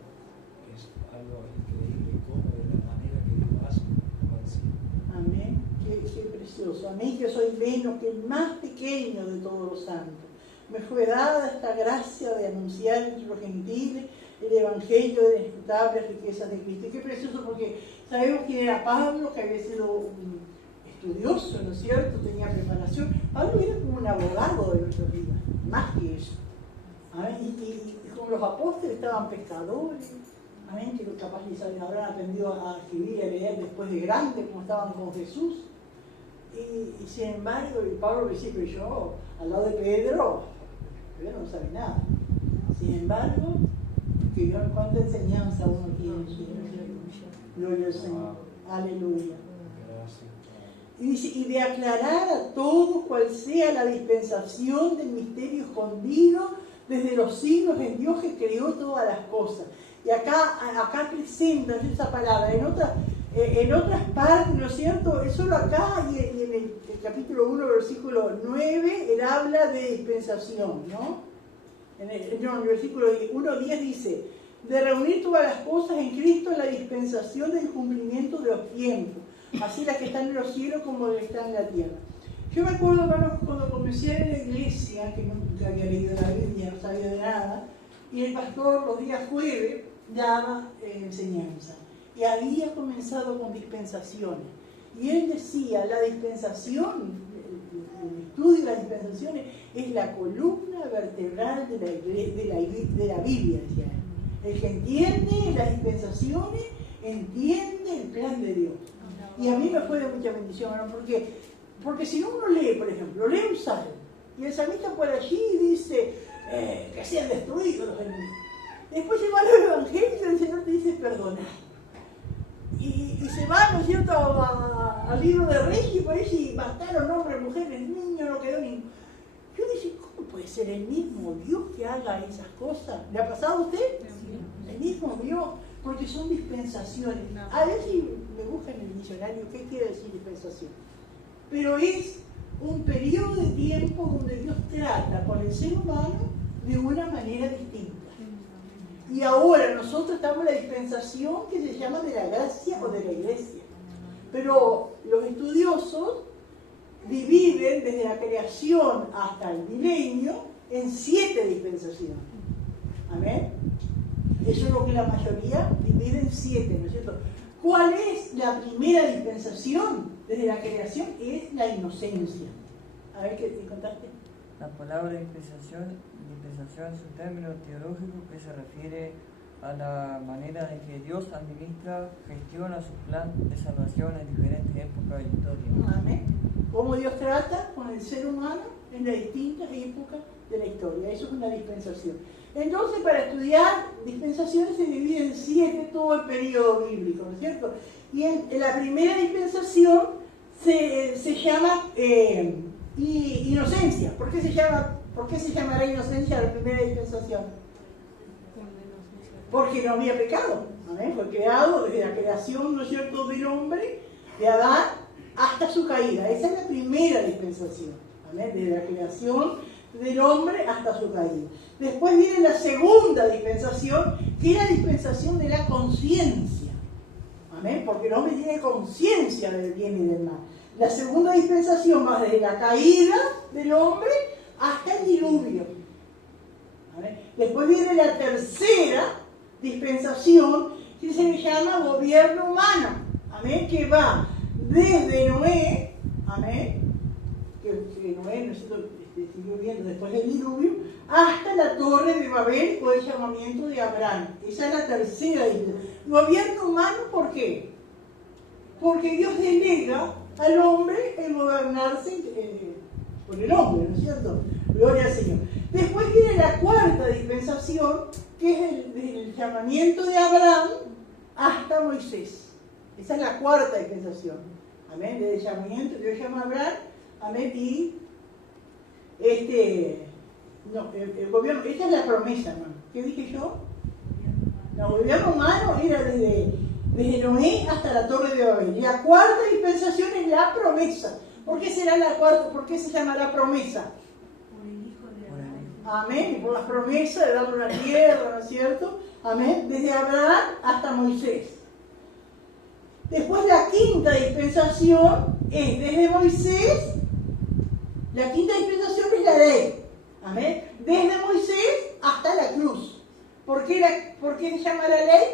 es algo increíble, como de la manera que Dios hace, como decía. Amén, qué precioso. A mí que soy menos que el más pequeño de todos los santos, me fue dada esta gracia de anunciar entre los gentiles el evangelio de las inescrutables riquezas de Cristo. Y qué precioso, porque sabemos quién era Pablo, que había sido un estudioso, ¿no es cierto? Tenía preparación. Pablo era como un abogado de nuestras vidas, más que eso. Y como los apóstoles estaban pescadores, amén, que capaz habrán aprendido a escribir y a leer después de grande, como estaban con Jesús. Y sin embargo, y Pablo decía, pero yo, al lado de Pedro no sabe nada. Sin embargo, que Dios, cuánta enseñanza uno tiene. Gloria al Señor. Aleluya. Y dice, y de aclarar a todos cuál sea la dispensación del misterio escondido desde los siglos en Dios que creó todas las cosas. Y acá presenta esa palabra, en otras partes, ¿no es cierto? Es solo acá y en el capítulo 1, versículo 9, él habla de dispensación, ¿no? En el versículo 1:10 dice, de reunir todas las cosas en Cristo en la dispensación del cumplimiento de los tiempos, así las que están en los cielos como las que están en la tierra. Yo me acuerdo, hermanos, cuando comencé en la iglesia, que nunca había leído la Biblia, no sabía de nada, y el pastor los días jueves daba enseñanza. Y había comenzado con dispensaciones. Y él decía, la dispensación, el estudio de las dispensaciones, es la columna vertebral de la Biblia, decía él. El que entiende las dispensaciones, entiende el plan de Dios. Y a mí me fue de mucha bendición, ¿no? Porque si uno lee, por ejemplo, lee un salmo, y el salmista por allí dice que sean destruidos los enemigos. Después se va al Evangelio y el Señor te dice perdonar. Y se va, ¿no es cierto?, al libro de Reyes, y por ahí si mataron hombres, mujeres, niños, no quedó ninguno. Yo dije, ¿cómo puede ser el mismo Dios que haga esas cosas? ¿Le ha pasado a usted? El mismo Dios, porque son dispensaciones. A ver si me buscan en el diccionario qué quiere decir dispensación. Pero es un periodo de tiempo donde Dios trata con el ser humano de una manera distinta. Y ahora nosotros estamos en la dispensación que se llama de la gracia o de la iglesia. Pero los estudiosos dividen desde la creación hasta el milenio en 7 dispensaciones. ¿Amén? Eso es lo que la mayoría divide en 7, ¿no es cierto? ¿Cuál es la primera dispensación desde la creación? Es la inocencia. A ver, ¿qué te contaste? La palabra dispensación es un término teológico que se refiere a la manera en que Dios gestiona su plan de salvación en diferentes épocas de la historia. Amén. Cómo Dios trata con el ser humano en las distintas épocas de la historia. Eso es una dispensación. Entonces, para estudiar dispensaciones se divide en 7 todo el periodo bíblico, ¿no es cierto? Y en la primera dispensación se llama inocencia. ¿Por qué se llamará inocencia la primera dispensación? Porque no había pecado. ¿Amén? Fue creado desde la creación, ¿no es cierto?, del hombre, de Adán, hasta su caída. Esa es la primera dispensación. ¿Amén? Desde la creación del hombre hasta su caída. Después viene la segunda dispensación, que es la dispensación de la conciencia. ¿Amén? Porque el hombre tiene conciencia del bien y del mal. La segunda dispensación va desde la caída del hombre hasta el diluvio. ¿Amén? Después viene la tercera dispensación, que se le llama gobierno humano. ¿Amén? Que va desde Noé, ¿amén? Que Noé, ¿no es cierto?, siguió viendo después del diluvio, hasta la torre de Babel o el llamamiento de Abraham. Esa es la tercera dispensación. Gobierno humano, ¿por qué? Porque Dios delega al hombre el gobernarse por el hombre, ¿no es cierto? Gloria al Señor. Después viene la cuarta dispensación, que es el llamamiento de Abraham hasta Moisés. Esa es la cuarta dispensación. Amén. Desde el llamamiento, Dios llama a Abraham, amén, y el gobierno, esta es la promesa, hermano. ¿Qué dije yo? El gobierno humano era desde Noé hasta la Torre de Babel. La cuarta dispensación es la promesa. ¿Por qué será la cuarta? ¿Por qué se llamará promesa? Por el Hijo de Abraham. Amén. Y por las promesas de darle una tierra, ¿no es cierto? Amén. Desde Abraham hasta Moisés. Después la quinta dispensación es desde Moisés. La quinta dispensación es la ley. Amén. Desde Moisés hasta la cruz. ¿Por qué se llama la ley?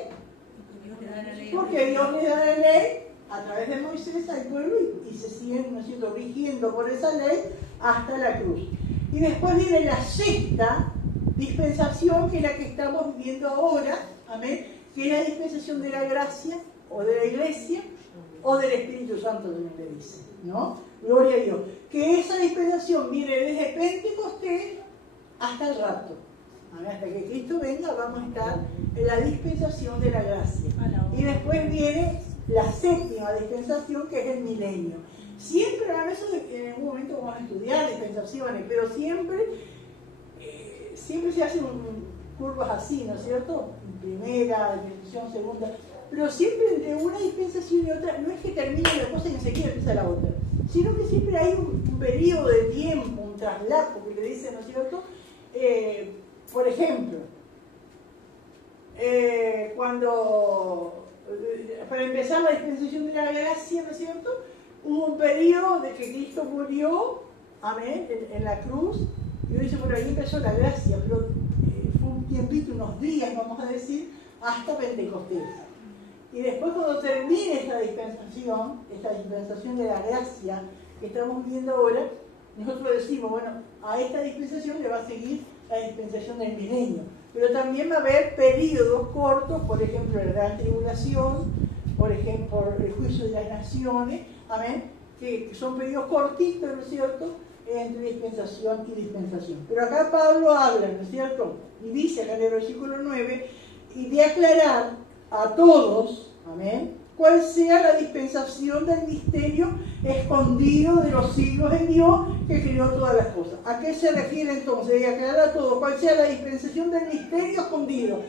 Porque Dios le da la ley a través de Moisés al pueblo y se siguen, ¿no es cierto?, rigiendo por esa ley hasta la cruz. Y después viene la sexta dispensación, que es la que estamos viviendo ahora, amén, que es la dispensación de la gracia, o de la iglesia, o del Espíritu Santo, también le dice, ¿no? Gloria a Dios. Que esa dispensación viene desde Pentecostés hasta el rapto. Hasta que Cristo venga vamos a estar en la dispensación de la gracia. Y después viene la séptima dispensación, que es el milenio. Siempre, a veces en algún momento vamos a estudiar dispensaciones, pero siempre se hacen curvas así, ¿no es cierto? Primera, dispensación, segunda. Pero siempre entre una dispensación y otra, no es que termine la cosa y enseguida empieza la otra, sino que siempre hay un periodo de tiempo, un traslapo, que le dicen, ¿no es cierto? Por ejemplo, para empezar la dispensación de la gracia, ¿no es cierto? Hubo un periodo de que Cristo murió, amén, en la cruz, y uno dice, por ahí empezó la gracia, pero fue un tiempito, unos días, vamos a decir, hasta Pentecostés. Y después, cuando termine esta dispensación de la gracia que estamos viendo ahora, nosotros decimos, bueno, a esta dispensación le va a seguir la dispensación del milenio. Pero también va a haber periodos cortos, por ejemplo, la gran tribulación, por ejemplo, el juicio de las naciones, amén, que son periodos cortitos, ¿no es cierto?, entre dispensación y dispensación. Pero acá Pablo habla, ¿no es cierto?, y dice acá en el versículo 9, y de aclarar a todos, amén, cuál sea la dispensación del misterio escondido de los siglos en Dios que creó todas las cosas. ¿A qué se refiere entonces? De aclarar a todos cuál sea la dispensación del misterio escondido.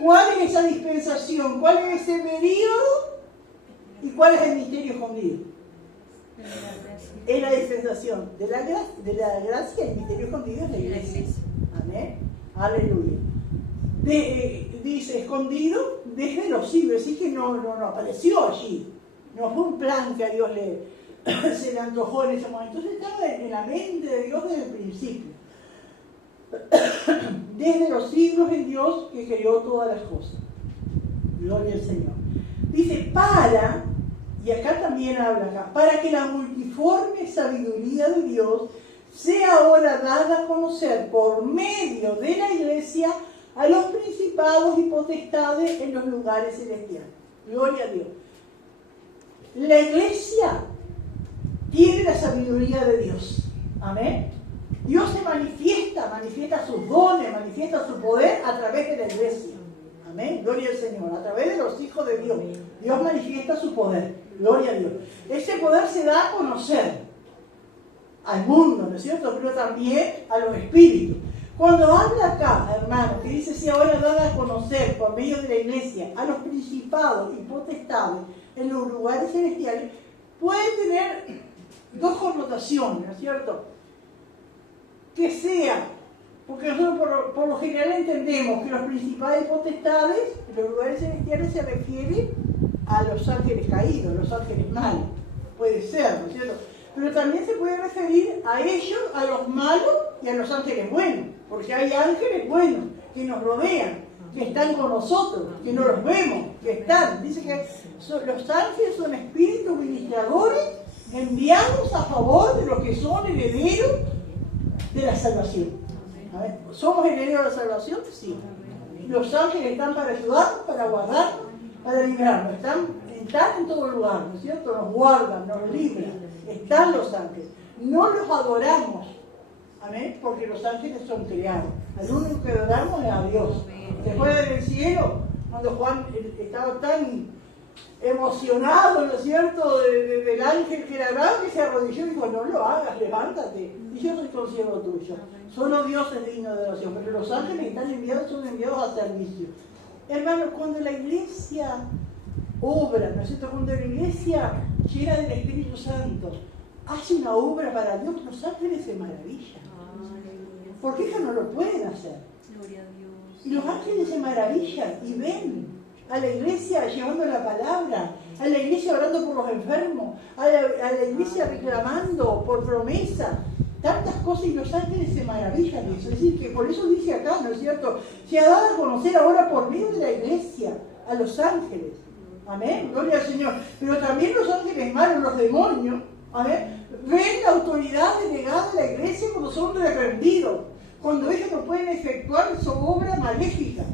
¿Cuál es esa dispensación? ¿Cuál es ese periodo? ¿Y cuál es el misterio escondido? Es la dispensación de la gracia, el misterio escondido es la iglesia. Amén. Aleluya. Dice escondido desde los siglos, así que no apareció allí, no fue un plan que a Dios se le antojó en ese momento, entonces estaba en la mente de Dios desde el principio. Desde los siglos en Dios que creó todas las cosas. Gloria al Señor. Dice y acá también habla para que la multiforme sabiduría de Dios sea ahora dada a conocer por medio de la iglesia a los principados y potestades en los lugares celestiales. Gloria a Dios. La iglesia tiene la sabiduría de Dios. Amén. Dios se manifiesta sus dones, manifiesta su poder a través de la iglesia. Amén. Gloria al Señor. A través de los hijos de Dios. Dios manifiesta su poder. Gloria a Dios. Ese poder se da a conocer al mundo, ¿no es cierto? Pero también a los espíritus. Cuando habla acá, hermano, que dice si ahora dan a conocer por medio de la iglesia a los principados y potestades en los lugares celestiales, puede tener dos connotaciones, ¿no es cierto? Que sea, porque nosotros por lo general entendemos que los principados y potestades en los lugares celestiales se refiere a los ángeles caídos, los ángeles malos. Puede ser, ¿no es cierto? Pero también se puede referir a ellos, a los malos y a los ángeles buenos. Porque hay ángeles buenos que nos rodean, que están con nosotros, que no los vemos, que están. Dice que los ángeles son espíritus ministradores enviados a favor de los que son herederos de la salvación. A ver, ¿somos herederos de la salvación? Sí. Los ángeles están para ayudarnos, para guardarnos, para librarnos. Están en todo lugar, ¿no es cierto? Nos guardan, nos libran. Están los ángeles. No los adoramos. Amén, porque los ángeles son creados. Al único que adoramos es a Dios. Después del cielo, cuando Juan estaba tan emocionado, ¿no es cierto?, del ángel que era bravo, que se arrodilló y dijo, no lo hagas, levántate, y yo soy consiervo tuyo. Solo Dios es digno de oración, pero los ángeles que están enviados son enviados a servicio. Hermanos, cuando la iglesia obra, ¿no es cierto?, cuando la iglesia llena del Espíritu Santo hace una obra para Dios, los ángeles se maravillan. Porque ellos no lo pueden hacer. Gloria a Dios. Y los ángeles se maravillan y ven a la iglesia llevando la palabra, a la iglesia orando por los enfermos, a la iglesia reclamando por promesa, tantas cosas, y los ángeles se maravillan de eso. Es decir, que por eso dice acá, ¿no es cierto?, se ha dado a conocer ahora por medio de la iglesia a los ángeles. Amén, gloria al Señor. Pero también los ángeles malos, los demonios, amén, ven la autoridad delegada de la iglesia cuando son reprendidos, cuando ellos no pueden efectuar su obra maléfica.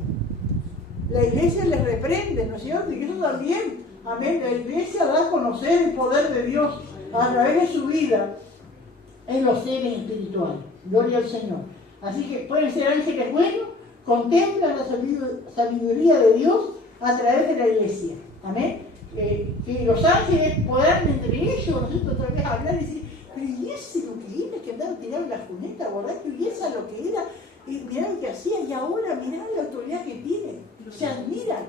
La iglesia les reprende, ¿no es cierto? Y eso también, amén, la iglesia da a conocer el poder de Dios a través de su vida en los seres espirituales. Gloria al Señor. Así que pueden ser ángeles buenos, contemplan la sabiduría de Dios a través de la iglesia. Amén. Que los ángeles podrán entre ellos, nosotros otra vez hablar y decir, pero ¿y ese lo que era? Que andaba tirando la juneta, borracho, y esa lo que era, y mirá lo que hacía, y ahora mirá la autoridad que tiene. Se admiran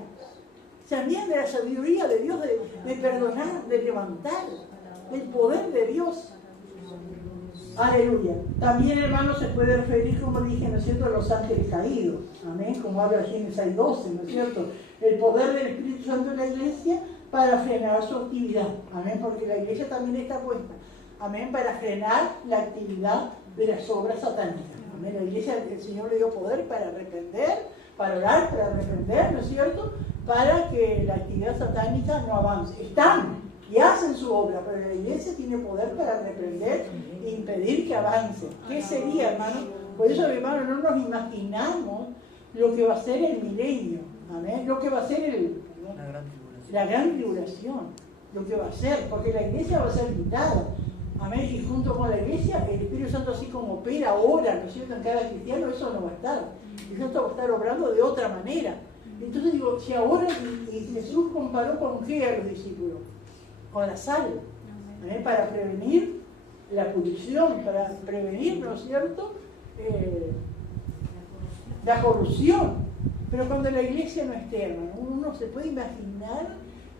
de la sabiduría de Dios, de perdonar, de levantar, del poder de Dios. Aleluya. También, hermanos, se puede referir, como dije, ¿no es cierto?, a los ángeles caídos. Amén. Como habla aquí en el 6:12, ¿no es cierto? El poder del Espíritu Santo en la iglesia para frenar su actividad. Amén. Porque la iglesia también está puesta. Amén. Para frenar la actividad de las obras satánicas. Amén. La iglesia, el Señor le dio poder para reprender, para orar, para reprender, ¿no es cierto?, para que la actividad satánica no avance. Están y hacen su obra, pero la iglesia tiene poder para reprender e impedir que avance. ¿Qué sería, hermano? Por eso, hermano, no nos imaginamos lo que va a ser el milenio. Amén. Lo que va a ser la gran tribulación. Lo que va a ser, porque la iglesia va a ser quitada. Amén. Y junto con la iglesia, el Espíritu Santo, así como opera ahora, ¿no es cierto?, en cada cristiano, eso no va a estar. El Santo va a estar obrando de otra manera. Entonces digo, si ahora, y Jesús comparó con qué a los discípulos, con la sal, para prevenir la pudrición, para prevenir, ¿no es cierto?, la corrupción. Pero cuando la iglesia no esté, hermano, uno se puede imaginar,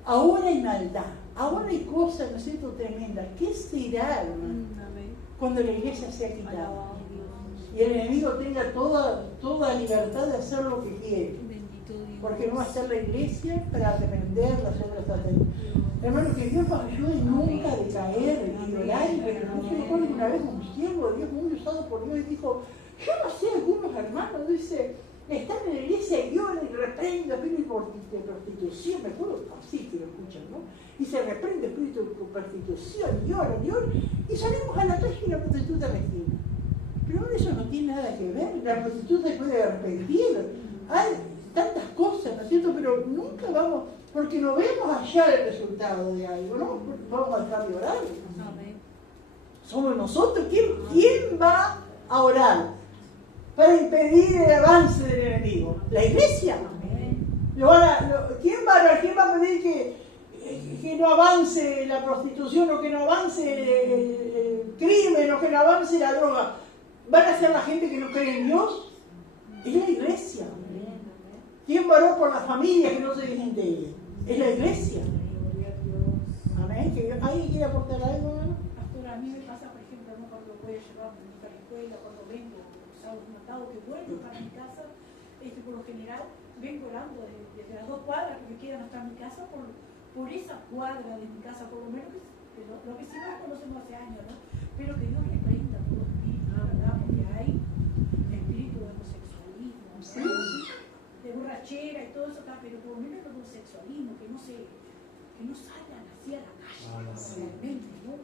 ahora hay maldad, ahora hay cosas, ¿no es cierto?, tremendas. ¿Qué será, hermano, cuando la iglesia sea quitada? Y el enemigo tenga toda libertad de hacer lo que quiere. Porque no va a ser la iglesia para reprender las obras satánicas. Hermano, que Dios nos ayude nunca a decaer y orar y reprender. Yo recuerdo que una vez un siervo de Dios muy usado por Dios y dijo, yo no sé, algunos hermanos, dice, están en la iglesia y lloran y reprenden espíritu de prostitución. Me acuerdo así que lo escuchan, ¿no? Y se reprende espíritu de prostitución, lloran, y salimos a la calle y la prostituta resquina. Pero eso no tiene nada que ver. La prostituta se puede arrepentir. Hay tantas cosas, ¿no es cierto? Pero nunca vamos, porque no vemos allá el resultado de algo, ¿no? Vamos a dejar de orar. Somos nosotros. ¿Quién va a orar para impedir el avance del enemigo? La iglesia. ¿Quién va a orar? ¿Quién va a pedir que no avance la prostitución, o que no avance el crimen, o que no avance la droga? ¿Van a ser la gente que no cree en Dios? Es la iglesia. ¿Quién va a orar por la familia que no se desintegre? Es la iglesia. Amén. ¿Alguien quiere aportar algo, hermano? Pastor, a mí me pasa, por ejemplo, ¿no?, cuando voy a llevar a mi hija a la escuela, cuando vengo sábado matado, que vuelvo para mi casa, por lo general vengo orando desde las 2 cuadras que me quedan hasta mi casa, por esa cuadra de mi casa, por lo menos, lo que sí nos conocemos hace años, ¿no? Pero que Dios reprenda todo espíritu, la verdad, porque hay espíritu de homosexualismo, ¿no? Sí. De borrachera y todo eso acá, pero por lo menos el homosexualismo, que no salgan así a la calle, realmente, ¿no?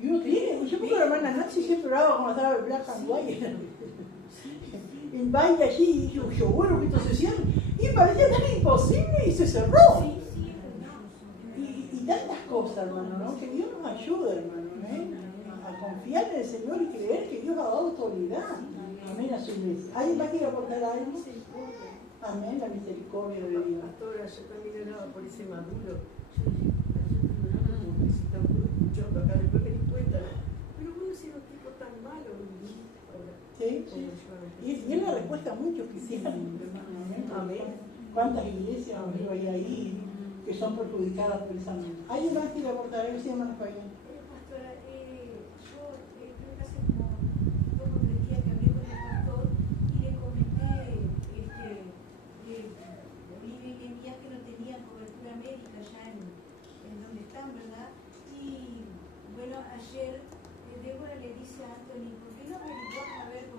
Y uno tiene, yo creo que la hermana Nancy siempre hablaba cuando estaba en Black and White, el baile allí, y yo, bueno, que esto se cierre, y parecía tan imposible y se cerró. Sí, es verdad. Y tantas cosas, hermano, ¿no? Que Dios nos ayude, hermano, a confiar en el Señor y creer que Dios ha dado autoridad, amén, a su iglesia. ¿Alguien más quiere aportar algo? Amén, la misericordia de Dios. Pastora, yo también oraba por ese Maduro. Yo dije, yo estoy orando porque se está escuchando acá, después me di cuenta. Pero bueno, si era un tipo tan malo, ahora. ¿Sí? Y es la respuesta a muchos cristianos, hermano. Amén. ¿Cuántas iglesias hay ahí que son perjudicadas precisamente? ¿Hay más que aportar algo? Sí, hermano Fabián. Pastora, yo creo que hace como 2 o 3 días que hablé con el pastor y le comenté de Bolivia y Elías que no tenían cobertura médica ya en donde están, ¿verdad? Y bueno, ayer Débora le dice a Anthony, ¿por qué no averiguás a ver con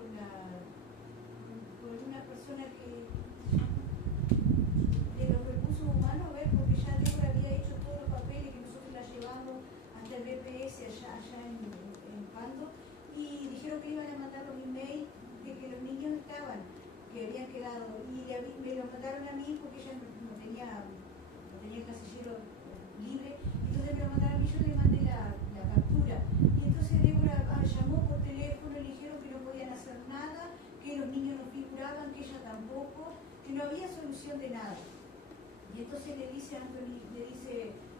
una persona que de los recursos humanos, a ver, porque ya Débora había hecho todos los papeles que nosotros la llevamos hasta el BPS allá en Pando, y dijeron que iban a mandar los emails de que los niños estaban, que habían quedado, y me los mandaron a mí porque ella no tenía el casillero libre, entonces me lo mandaron a mí, yo le mandé la captura, y entonces Débora llamó por teléfono, le dijeron que no podían hacer nada, que los niños no figuraban, que ella tampoco, que no había solución de nada. Y entonces le dice a Anthony,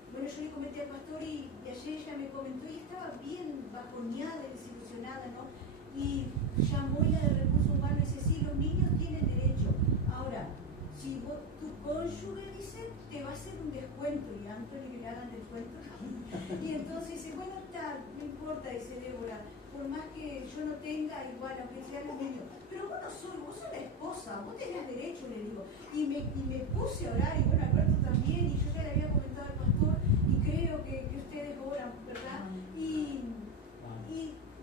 bueno, yo le comenté al pastor y ayer ella me comentó y estaba bien bajoneada, desilusionada, ¿no? Y llamó ella de recursos humanos y dice, sí, los niños tienen derecho. Ahora, si tu cónyuge dice, te va a hacer un descuento, y a Anthony que le hagan descuento. Y entonces dice, bueno, está, no importa, dice Débora, por más que yo no tenga, igual, aunque sean los niños. Pero vos no sos, vos sos la esposa, vos tenés derecho, le digo. Y me puse a orar, y bueno, Alberto también, y yo ya le había comentado al pastor, y creo que ustedes oran, ¿verdad? Y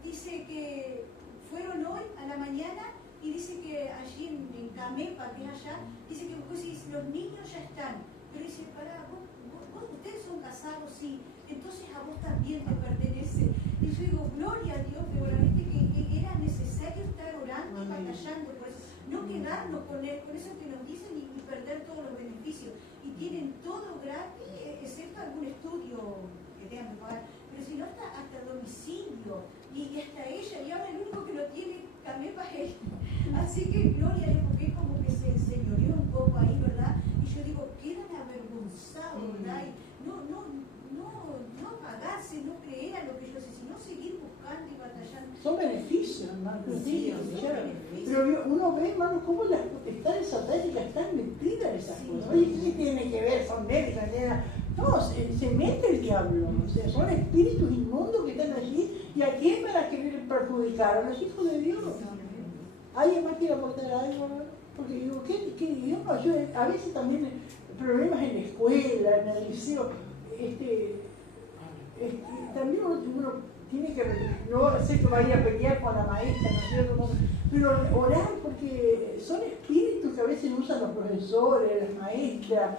dice que fueron hoy a la mañana, y dice que allí en Camepa, que es allá, dice que pues, los niños ya están. Pero dice, pará, ustedes son casados, sí, entonces a vos también te pertenece. Y yo digo, gloria a Dios, pero viste que era necesario estar orando y batallando por eso. No quedarnos con eso que nos dicen y perder todos los beneficios. Y tienen todo gratis, excepto algún estudio que tengan que pagar. Pero si no, hasta domicilio. Y hasta ella, y ahora el único que lo tiene Camepa es él. Así que gloria a Dios, porque es como que se enseñoreó un poco ahí, ¿verdad? Y yo digo, quedan avergonzados, ¿verdad? Y no pagarse, no creer a lo que yo sé, sino seguir buscando y batallando. Son beneficios, hermano. Sí, son beneficios. Pero uno ve, hermano, cómo las potestades satánicas están metidas en esas cosas. Oye, ¿qué tiene que ver? Son médicas, no, se mete el diablo. O sea, son espíritus inmundos que están allí. ¿Y a quién van a querer perjudicar? A los hijos de Dios. ¿Alguien más quiere aportar algo? Porque digo, ¿qué idioma? Yo a veces también problemas en la escuela, en el liceo, también uno tiene que, no sé que vaya a pelear con la maestra, ¿no es cierto? Pero orar, porque son espíritus que a veces usan los profesores, las maestras,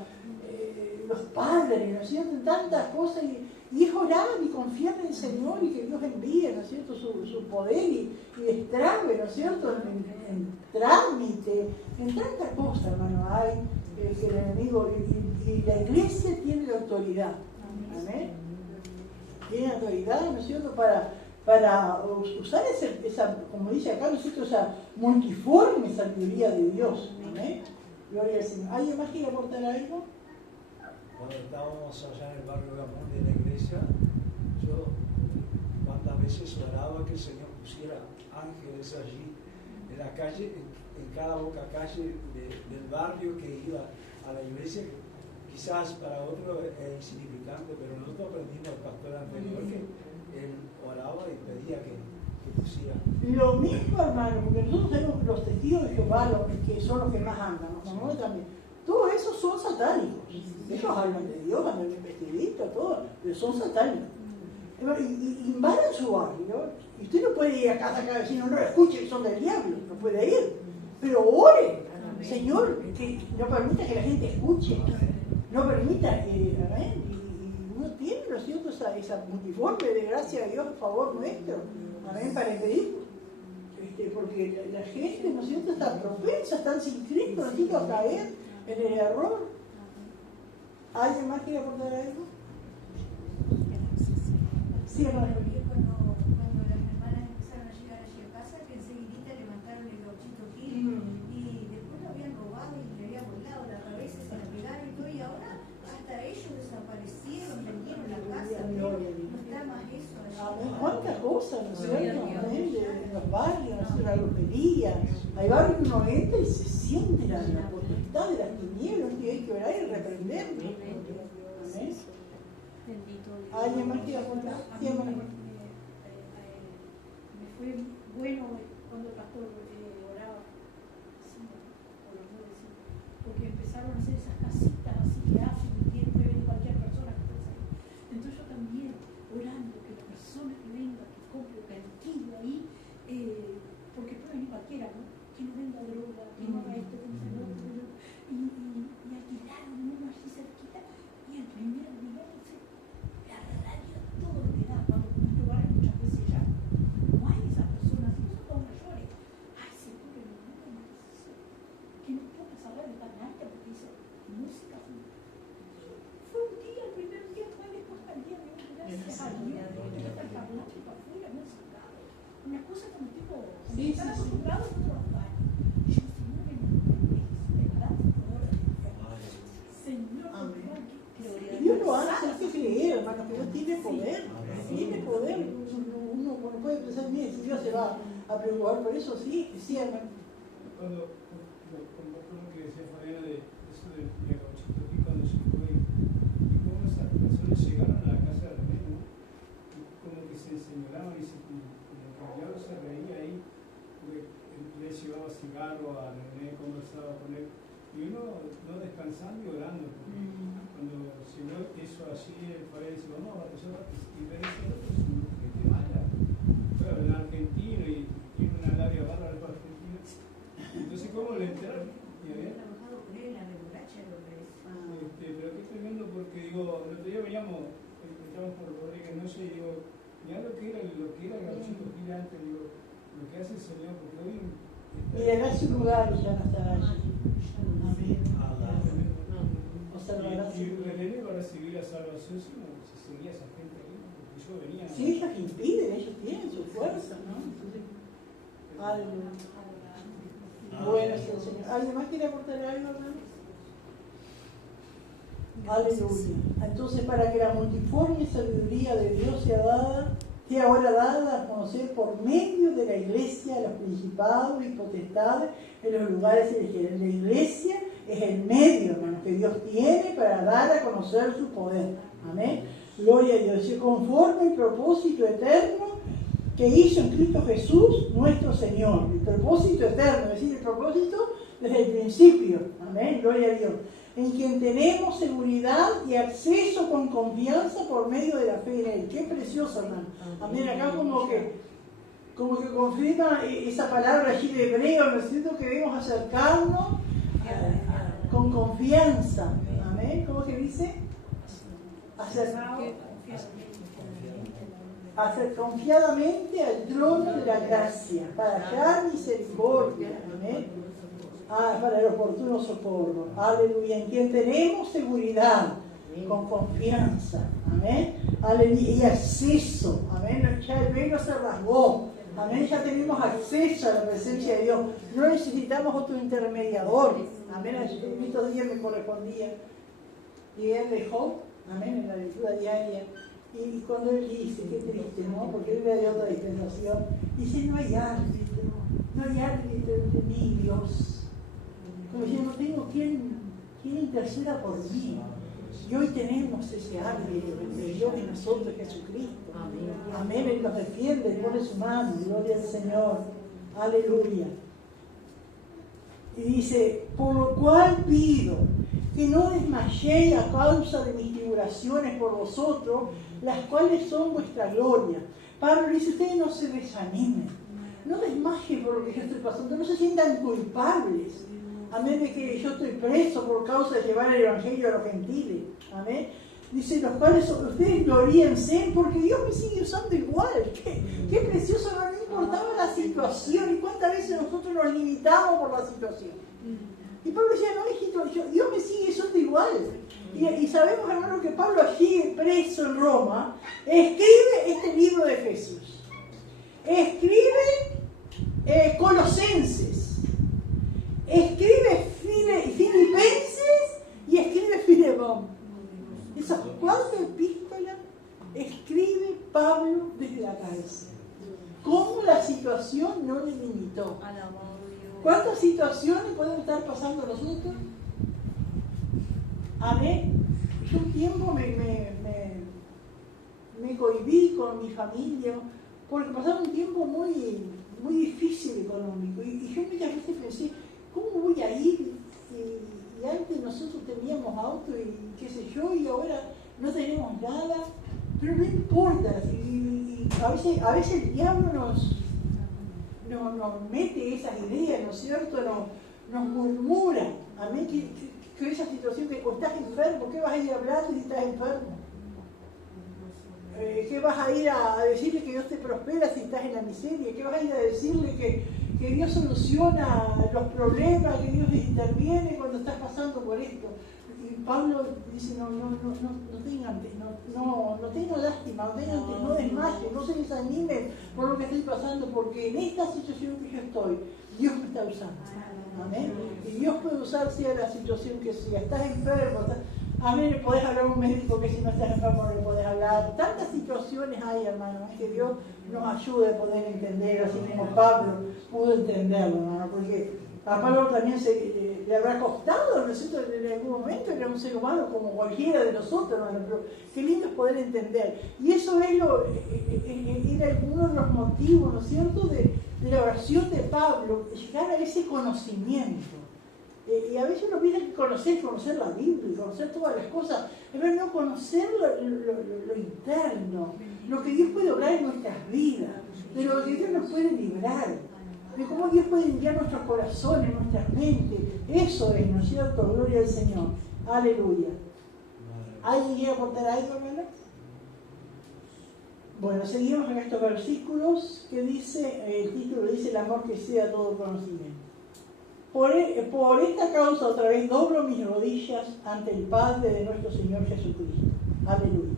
los padres, ¿no es cierto? Tantas cosas, y es orar y confiar en el Señor y que Dios envíe, ¿no es cierto?, su poder y destrabe, ¿no es cierto?, en trámite, en tantas cosas, hermano, hay que el enemigo, y la iglesia tiene la autoridad, amén, tiene autoridad, ¿no es cierto?, para usar esa, como dice acá, ¿no es cierto?, esa multiforme sabiduría de Dios, amén, gloria al Señor. ¿Alguien más quiere aportar algo? Cuando estábamos allá en el barrio Gamón de la iglesia, yo cuántas veces oraba que el Señor pusiera ángeles allí en la calle, en cada boca calle del barrio que iba a la iglesia. Quizás para otro es insignificante, pero nosotros aprendimos del pastor anterior que él oraba y pedía que pusiera. Lo mismo, hermano, porque nosotros tenemos los testigos de Jehová, que son los que más andan, nosotros también. Todos esos son satánicos. Ellos hablan de Dios, hablan de vestidito, todo, pero son satánicos. Y invaden su barrio. Y usted no puede ir a casa cada vecino, no lo escuche, son del diablo, no puede ir. Pero ore, Señor, que no permita que la gente escuche, no permita, y uno tiene, ¿no es cierto?, esa multiforme de gracia de Dios a favor nuestro, amén, para impedir. Porque la gente, ¿no es cierto?, está propensa, están sin Cristo, ¿no es cierto?, a caer en el error. ¿Alguien más quiere aportar algo? Sí, hermano. Cuando las hermanas empezaron a llegar allí a casa, que enseguidita levantaron el gauchito Gil y después lo habían robado y le habían barrios, ¿no? La brujería. Hay barrios que uno entra y se siente la potestad de las tinieblas, que hay que orar y reprenderlo. Amén. ¿Alguien más quiere apuntar? Sí, hermano. Me fue bueno cuando el pastor oraba, porque empezaron a hacer esas casitas así que hacen y tienen que ver cualquier persona que esté ahí. Entonces yo también orando que la persona que venga, que compre o que alquile ahí, porque puede venir cualquiera, ¿no? Que no venda droga, que no haga esto, que no haga lo otro, y alquilaron uno así cerquita, y el primer día, la radio, todo lo que da, cuando nuestro barrio muchas veces ya no hay esas personas, y no son mayores. Ay, seguro que no pongas a hablar de tan alta porque dice música. Fue un día, el primer día, fue después al día de hoy, gracias a Dios, que está el parlante para afuera, muy sacado. Una cosa como tipo, como están acostumbrados a otros baños. Yo, Señor, me Señor, y Dios lo hace, hay que creer, hermano, que Dios tiene poder. Tiene poder. Uno puede pensar, mire, si Dios se va a preocupar por eso, sí, hermano. Cuando lo que decía Fabiana de eso de Gauchito aquí, cuando se fue y cómo esas personas llegaron a la casa de René, ¿no? Y como que se enseñoraban y como que el diablo se reía ahí, porque le llevaba cigarro a René, conversaba con él, y uno no descansando y orando. Cuando llegó eso allí, el padre dice, vamos a batallar, y le dice, no, pero es un gente mala. Claro, en argentino y tiene una labia bárbara para argentino. Entonces, ¿cómo le enteraron? Pero qué tremendo, porque digo, el otro día veníamos por Rodríguez Noche y digo, mirá lo que era el Gauchito Gigante, digo, lo que hace el Señor, porque hoy... Mira, acá es un lugar y ya no está allí. Amén. Y René va a recibir la salvación si seguía esa gente ahí, porque yo venía... Sí, ellos impiden, ellos tienen su fuerza, ¿no? Entonces, aleluya. Bueno, es el Señor. ¿Alguien más quiere aportar algo, hermano? Aleluya. Entonces, para que la multiforme sabiduría de Dios sea ahora dada a conocer por medio de la iglesia, los principados y potestades en los lugares elegidos. La iglesia es el medio, hermano, que Dios tiene para dar a conocer su poder. Amén. Gloria a Dios. Y conforme el propósito eterno que hizo en Cristo Jesús, nuestro Señor. El propósito eterno, es decir, el propósito desde el principio. Amén. Gloria a Dios. En quien tenemos seguridad y acceso con confianza por medio de la fe en Él. Qué precioso, hermano. Amén. Acá como que confirma esa palabra allí de hebreo, ¿no es cierto? Que debemos acercarnos con confianza. Amén. ¿Cómo que dice? Hacer confiadamente al trono de la gracia para hallar misericordia. Amén. Para el oportuno socorro. Aleluya. En quien tenemos seguridad, con confianza. Amén. Aleluya. Y acceso. Amén. Ya el velo se rasgó. Amén. Ya tenemos acceso a la presencia de Dios. No necesitamos otro intermediador. Amén. Estos días me correspondía. Y él dejó. Amén. En la lectura diaria. Y cuando él dice, qué triste, ¿no? Porque él era de otra dispensación. Dice, no hay árbitro. No hay árbitro entre mí y Dios. Como yo no tengo quien interceda por mí. Y hoy tenemos ese árbitro entre Dios y nosotros, Jesucristo. Amén. Él nos defiende, Él pone su mano. Gloria al Señor. Aleluya. Y dice, por lo cual pido que no desmayéis a causa de mis tribulaciones por vosotros, las cuales son vuestra gloria. Pablo dice, ustedes no se desanimen. No desmayen por lo que yo estoy pasando. No se sientan culpables. Amén, de que yo estoy preso por causa de llevar el evangelio a los gentiles. Amén. Dice, los cuales ustedes gloríense porque Dios me sigue usando igual. Qué precioso, no importaba la situación. Y cuántas veces nosotros nos limitamos por la situación. Y Pablo decía, no, hijito, Dios me sigue usando igual. Y sabemos, hermano, que Pablo allí preso en Roma, escribe este libro de Efesios. Escribe Colosenses. Escribe Filipenses y escribe Filemón. Esas 4 epístolas escribe Pablo desde la cárcel. ¿Cómo la situación no no te limitó. ¿Cuántas situaciones podemos estar pasando nosotros? Amén. Yo un tiempo me cohibí con mi familia porque pasaba un tiempo muy difícil económico y yo muchas veces pensé, ¿cómo voy a ir? Y antes nosotros teníamos auto y qué sé yo, y ahora no tenemos nada, pero no importa. Y a veces el diablo nos mete esas ideas, ¿no es cierto? Nos murmura. Amén. Que esa situación que estás enfermo, ¿qué vas a ir a hablar si estás enfermo? ¿Qué vas a ir a decirle que Dios te prospera si estás en la miseria? ¿Qué vas a ir a decirle que Dios soluciona los problemas, que Dios interviene cuando estás pasando por esto? Y Pablo dice, no tengan lástima, no desmayen, no se desanimen por lo que estoy pasando, porque en esta situación que yo estoy, Dios me está usando. Amén. Y Dios puede usar sea la situación que sea. Estás enfermo, amén, le podés hablar a un médico que si no estás enfermo no le podés hablar. Tantas situaciones hay, hermano, que Dios nos ayude a poder entender, así como Pablo pudo entenderlo, hermano, porque a Pablo también le habrá costado, ¿no es cierto? En algún momento era un ser humano como cualquiera de nosotros, hermano, pero qué lindo es poder entender. Y eso es era uno de los motivos, ¿no es cierto?, de la oración de Pablo, llegar a ese conocimiento. Y a veces uno piensa que conocer la Biblia, conocer todas las cosas, pero no conocer lo interno, lo que Dios puede obrar en nuestras vidas, de lo que Dios nos puede librar, de cómo Dios puede limpiar nuestros corazones, nuestras mentes. Eso es, ¿no es cierto? Gloria al Señor. Aleluya. ¿Alguien quiere aportar algo, hermano? Bueno, seguimos en estos versículos que dice, el título dice, el amor que sea todo conocimiento. Por esta causa otra vez doblo mis rodillas ante el Padre de nuestro Señor Jesucristo. Aleluya.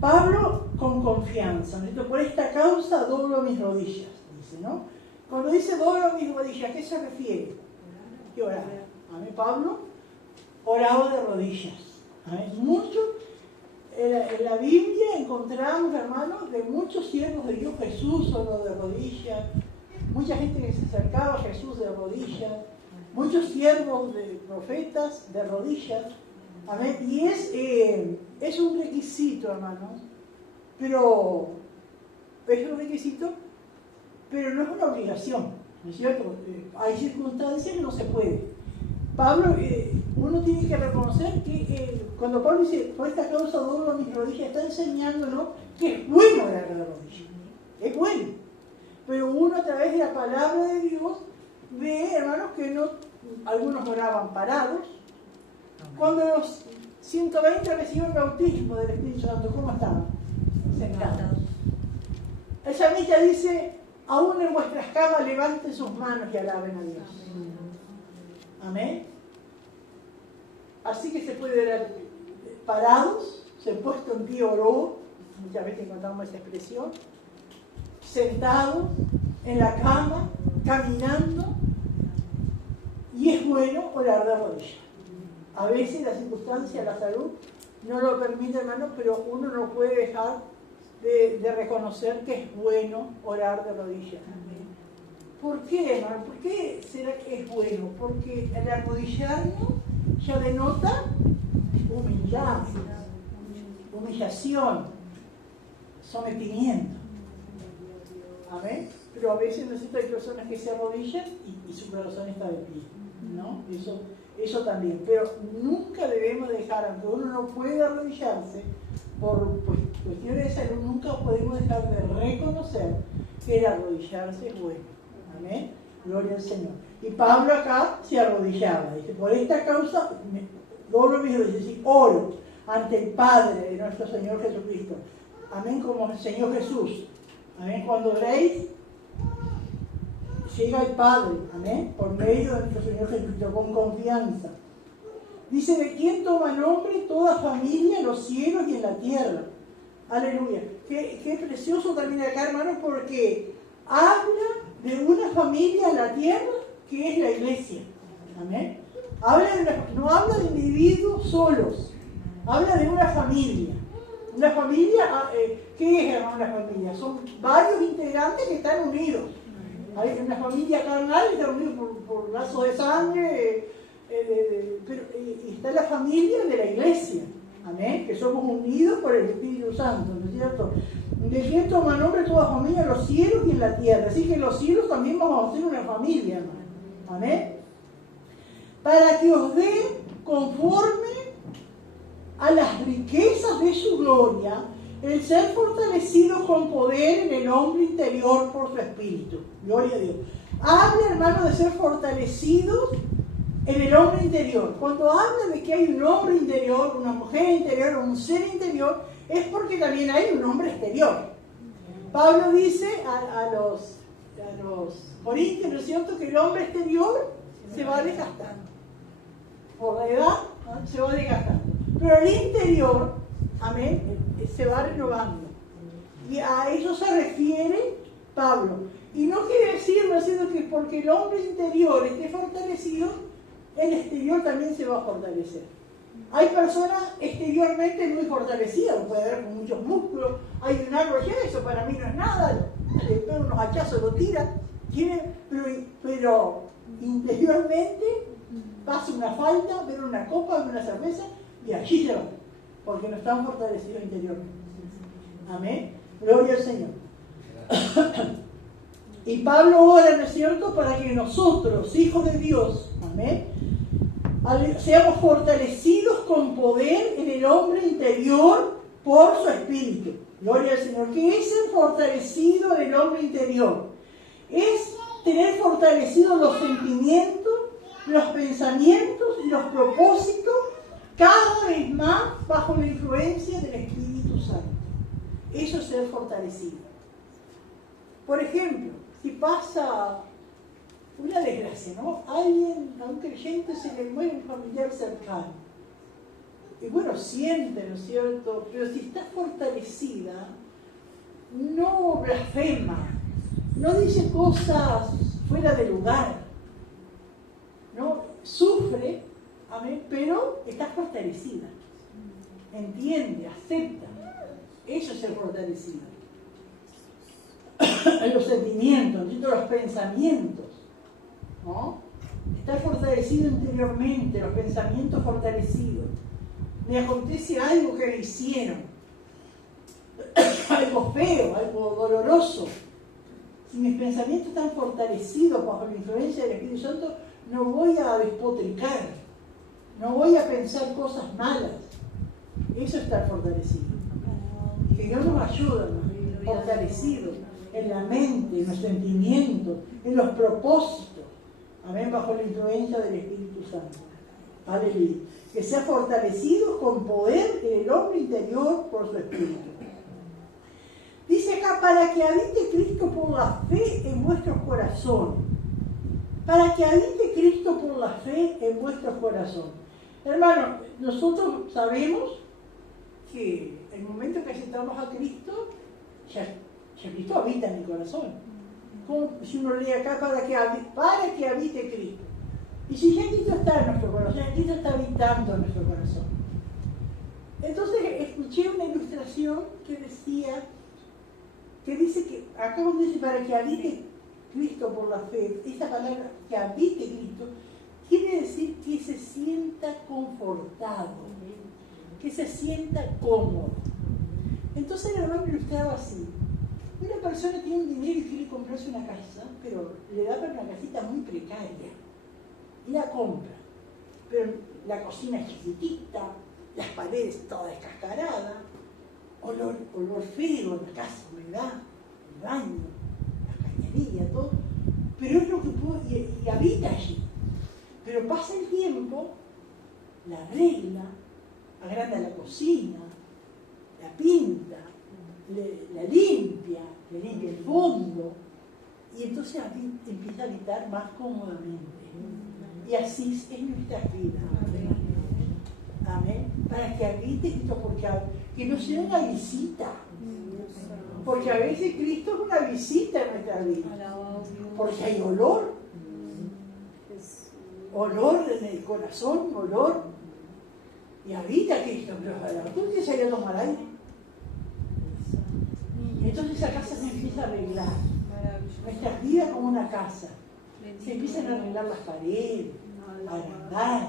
Pablo con confianza, ¿no? Por esta causa doblo mis rodillas, dice, ¿no? Cuando dice doblo mis rodillas, ¿a qué se refiere? ¿Qué orar? Amén. Pablo oraba de rodillas. Amén. En la Biblia encontramos, hermanos, de muchos siervos de Dios. Jesús oró de rodillas, mucha gente que se acercaba a Jesús de rodillas, muchos siervos de profetas de rodillas. Amén. Y es un requisito, hermanos, pero es un requisito, pero no es una obligación, ¿no es cierto? Hay circunstancias que no se puede. Pablo, uno tiene que reconocer que cuando Pablo dice, por esta causa doblo mis rodillas, está enseñándonos que es bueno orar de rodillas. Es bueno. Pero uno a través de la palabra de Dios ve, hermanos, que algunos oraban parados. Cuando los 120 recibieron el bautismo del Espíritu Santo, ¿cómo estaban? Sentados. El salmista dice, aún en vuestras camas levanten sus manos y alaben a Dios. Amén. Así que se puede orar parados, se ha puesto en pie oró, muchas veces encontramos esa expresión, sentados, en la cama, caminando, y es bueno orar de rodillas. A veces la circunstancia, la salud, no lo permite, hermano, pero uno no puede dejar de reconocer que es bueno orar de rodillas. ¿Por qué, hermano? ¿Por qué será que es bueno? Porque el arrodillarnos ya denota humildad, humillación, sometimiento. Amén. Pero a veces hay personas que se arrodillan y su corazón está de pie, ¿no? Eso también. Pero nunca debemos dejar, aunque uno no puede arrodillarse, por cuestiones de salud, nunca podemos dejar de reconocer que el arrodillarse es bueno. Amén. Gloria al Señor. Y Pablo acá se arrodillaba. Dice, por esta causa, doblo mis rodillas y oro ante el Padre de nuestro Señor Jesucristo. Amén, como el Señor Jesús. Amén. Cuando oréis, llega el Padre. Amén. Por medio de nuestro Señor Jesucristo, con confianza. Dice, de quien toma nombre toda familia en los cielos y en la tierra. Aleluya. Qué precioso también acá, hermanos, porque habla de una familia en la tierra que es la iglesia. Amén. No habla de individuos solos, habla de una familia. Una familia, ¿qué es, hermano, la familia? Son varios integrantes que están unidos. Hay una familia carnal y está unida por lazos de sangre, pero está la familia de la iglesia, amén, que somos unidos por el Espíritu Santo, ¿no es cierto? De quien toma nombre toda familia en los cielos y en la tierra, así que en los cielos también vamos a ser una familia, hermano, amén, para que os dé conforme a las riquezas de su gloria, el ser fortalecido con poder en el hombre interior por su espíritu. Gloria a Dios. Habla, hermano, de ser fortalecidos en el hombre interior. Cuando habla de que hay un hombre interior, una mujer interior, un ser interior, es porque también hay un hombre exterior. Pablo dice a los corintios, ¿no es cierto?, que el hombre exterior se va desgastando. Por la edad, ¿no?, se va desgastando. Pero el interior, amén, se va renovando. Y a eso se refiere Pablo. Y no quiere decir, ¿no es cierto?, que porque el hombre interior esté fortalecido, el exterior también se va a fortalecer. Hay personas exteriormente muy fortalecidas, puede haber con muchos músculos, hay un árbol, ya eso para mí no es nada, le pega unos hachazos, lo tira, pero interiormente pasa una falta, ver una copa, ver una cerveza, y allí se va, porque no están fortalecidos interiormente. Amén. Gloria al Señor. Y Pablo ora, ¿no es cierto?, para que nosotros, hijos de Dios, amén, seamos fortalecidos con poder en el hombre interior por su espíritu. Gloria al Señor. ¿Qué es ser fortalecido en el hombre interior? Es tener fortalecidos los sentimientos, los pensamientos y los propósitos cada vez más bajo la influencia del Espíritu Santo. Eso es ser fortalecido. Por ejemplo, si pasa una desgracia, ¿no? A un creyente se le muere un familiar cercano. Y bueno, siente, ¿no es cierto? Pero si está fortalecida, no blasfema, no dice cosas fuera de lugar, ¿no? Sufre, amén, pero está fortalecida. Entiende, acepta. Eso es ser fortalecida. Los sentimientos, los pensamientos, ¿no? Está fortalecido interiormente, los pensamientos fortalecidos. Me acontece algo que me hicieron, algo feo, algo doloroso. Si mis pensamientos están fortalecidos bajo la influencia del Espíritu Santo, no voy a despotricar, no voy a pensar cosas malas. Eso es estar fortalecido. Que Dios nos ayuda, ¿no? Fortalecidos en la mente, en los sentimientos, en los propósitos. Amén, bajo la influencia del Espíritu Santo. Aleluya. Que sea fortalecido con poder en el hombre interior por su Espíritu. Dice acá, para que habite Cristo por la fe en vuestros corazones. Para que habite Cristo por la fe en vuestros corazones. Hermano, nosotros sabemos que el momento que aceptamos a Cristo, ya Cristo habita en el corazón. Como si uno lee acá, para que habite Cristo. Y si ya Cristo está en nuestro corazón, Cristo está habitando en nuestro corazón. Entonces escuché una ilustración que dice que, acá donde dice para que habite Cristo por la fe, esta palabra que habite Cristo, quiere decir que se sienta confortado, que se sienta cómodo. Entonces el hermano ilustraba así. Una persona tiene un dinero y quiere comprarse una casa, pero le da para una casita muy precaria. Y la compra. Pero la cocina es chiquitita, las paredes todas descascaradas, olor feo en la casa, humedad, el baño, la cañería, todo. Pero es lo que puede, y habita allí. Pero pasa el tiempo, la arregla, agranda la cocina, la pinta, la limpia, le limpia el fondo, y entonces empieza a habitar más cómodamente. Y así es nuestra vida. Amén. Para que habite Cristo, porque que no sea una visita. Porque a veces Cristo es una visita en nuestra vida. Porque hay olor. Olor en el corazón, olor. Y habita Cristo. Pero tú tienes que salir a tomar aire. Entonces esa casa se empieza a arreglar. nuestras vidas como una casa. Se empiezan a arreglar las paredes, a agrandar,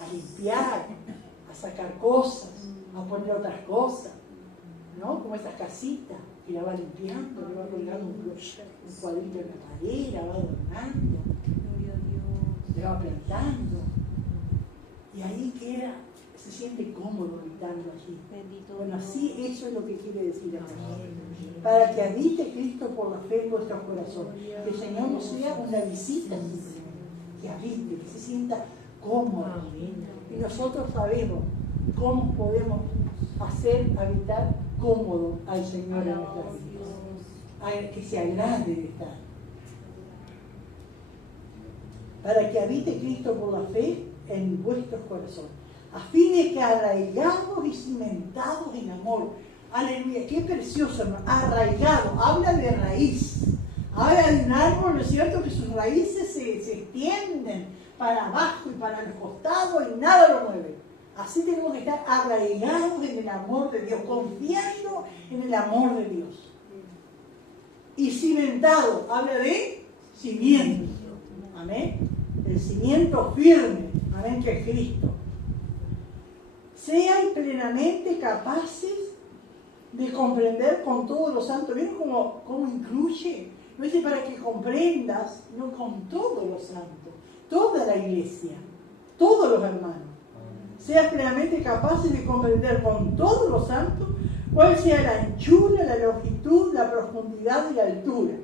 a limpiar, a sacar cosas, a poner otras cosas, ¿no? Como esa casita que la va limpiando, le va colgando un cuadrito en la pared, la va adornando, le va plantando. Y ahí queda, se siente cómodo habitando allí. Bueno, así eso es lo que quiere decir acá. Para que habite Cristo por la fe en vuestros corazones. Que el Señor no sea una visita, que habite, que se sienta cómodo. Y nosotros sabemos cómo podemos hacer habitar cómodo al Señor en nuestras vidas. Que se agrade de estar. Para que habite Cristo por la fe en vuestros corazones, a fin de que arraigados y cimentados en amor. Aleluya, qué precioso, hermano. Arraigado, habla de raíz. Habla de un árbol, ¿no es cierto? Que sus raíces se extienden para abajo y para los costados y nada lo mueve. Así tenemos que estar arraigados en el amor de Dios, confiando en el amor de Dios. Y cimentado, habla de cimiento. Amén. El cimiento firme, amén, que es Cristo. Sean plenamente capaces de comprender con todos los santos. ¿Vieron cómo incluye? No dice para que comprendas, no, con todos los santos, toda la iglesia, todos los hermanos. Sean plenamente capaces de comprender con todos los santos cuál sea la anchura, la longitud, la profundidad y la altura.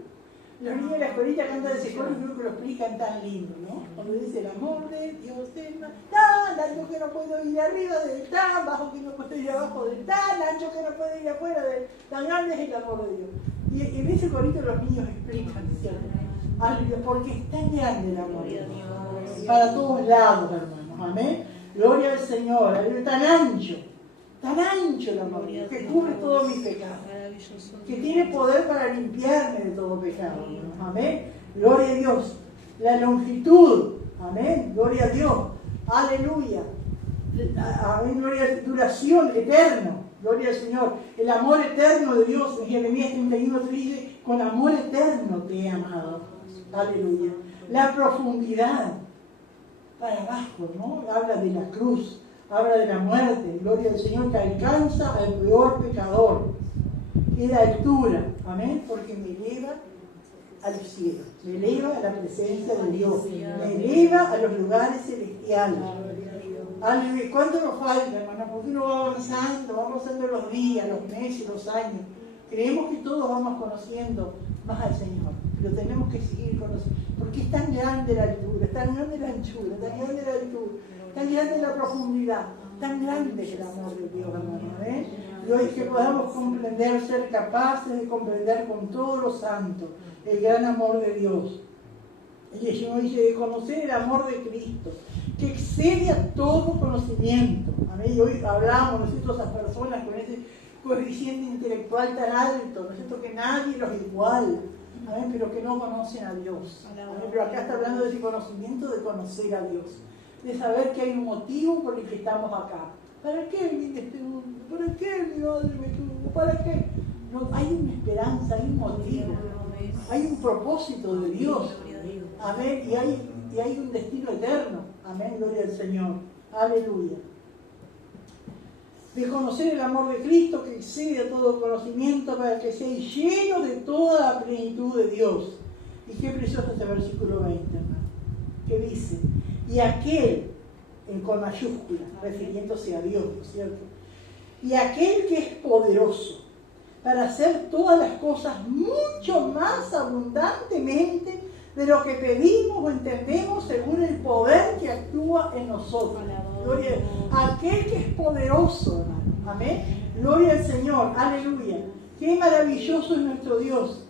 Los niños de la escuelita cantan ese coro y creo que lo explican tan lindo, ¿no? Cuando dice el amor de Dios es tan alto que no puedo ir arriba del tan bajo que no puedo ir abajo del tan ancho que no puedo ir afuera del tan grande es el amor de Dios. Y en ese corito los niños explican, ¿cierto? Porque es tan grande el amor de Dios. Para todos lados, hermanos, amén. Gloria al Señor, tan ancho el amor de Dios, que cubre todo mi pecado, que tiene poder para limpiarme de todo pecado. Amén. Gloria a Dios. La longitud. Amén. Gloria a Dios. Aleluya. Amén. Gloria a la duración eterno. Gloria al Señor. El amor eterno de Dios. En Jeremías 31 dice: con amor eterno te he amado. Aleluya. La profundidad. Para abajo, ¿no? Habla de la cruz. Habla de la muerte. Gloria al Señor, que alcanza al peor pecador. Y la altura, amén, porque me eleva a los cielos, me eleva a la presencia de Dios, me eleva a los lugares celestiales. Aleluya. ¿Cuánto nos falta, hermano? Porque uno va avanzando los días, los meses, los años. Creemos que todos vamos conociendo más al Señor, pero tenemos que seguir conociendo, porque es tan grande la altura, es tan grande la anchura, tan grande la altura, tan grande la profundidad, tan grande es el amor de Dios, hermano. ¿Eh? Y que podamos comprender, ser capaces de comprender con todos los santos el gran amor de Dios. Y el Señor dice: de conocer el amor de Cristo, que excede a todo conocimiento. Amén. Y hoy hablamos, ¿no es cierto?, esas personas con ese coeficiente intelectual tan alto, ¿no es cierto?, que nadie los iguala. Amén, pero que no conocen a Dios. Amén, pero acá está hablando de ese conocimiento, de conocer a Dios, de saber que hay un motivo por el que estamos acá. ¿Para qué vine este mundo? ¿Para qué mi madre me tuvo? ¿Para qué? No, hay una esperanza, hay un motivo, hay un propósito de Dios. Amén, y hay un destino eterno. Amén, gloria al Señor. Aleluya. De conocer el amor de Cristo, que excede a todo conocimiento, para que seáis llenos de toda la plenitud de Dios. Y qué precioso este versículo 20, hermano, que dice: y aquel, con mayúscula, refiriéndose a Dios, ¿no es cierto? Y aquel que es poderoso para hacer todas las cosas mucho más abundantemente de lo que pedimos o entendemos, según el poder que actúa en nosotros. Gloria a aquel que es poderoso, hermano. Amén. Gloria al Señor. Aleluya. Qué maravilloso es nuestro Dios.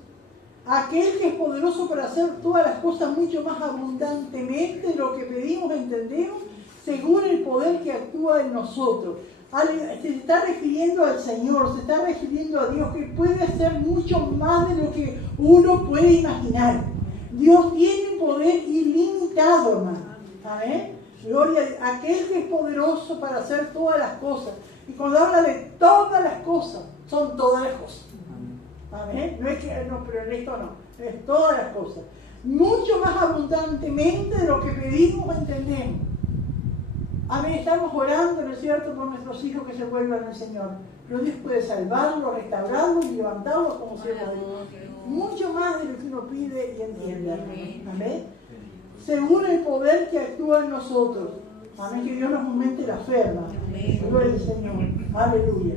Aquel que es poderoso para hacer todas las cosas mucho más abundantemente de lo que pedimos o entendemos, según el poder que actúa en nosotros. Se está refiriendo al Señor, se está refiriendo a Dios, que puede hacer mucho más de lo que uno puede imaginar. Dios tiene un poder ilimitado, hermano. Amén. Gloria a aquel que es poderoso para hacer todas las cosas. Y cuando habla de todas las cosas, son todas las cosas. Amén. No es que, no, pero en esto no. Es todas las cosas. Mucho más abundantemente de lo que pedimos o entendemos. Amén, estamos orando, ¿no es cierto?, por nuestros hijos que se vuelvan al Señor. Pero Dios puede salvarlos, restaurarlos y levantarlos como se puede. Mucho más de lo que uno pide y entiende. Amén. Según el poder que actúa en nosotros. Amén, que Dios nos aumente la fe, hermano. Gloria al Señor. Aleluya.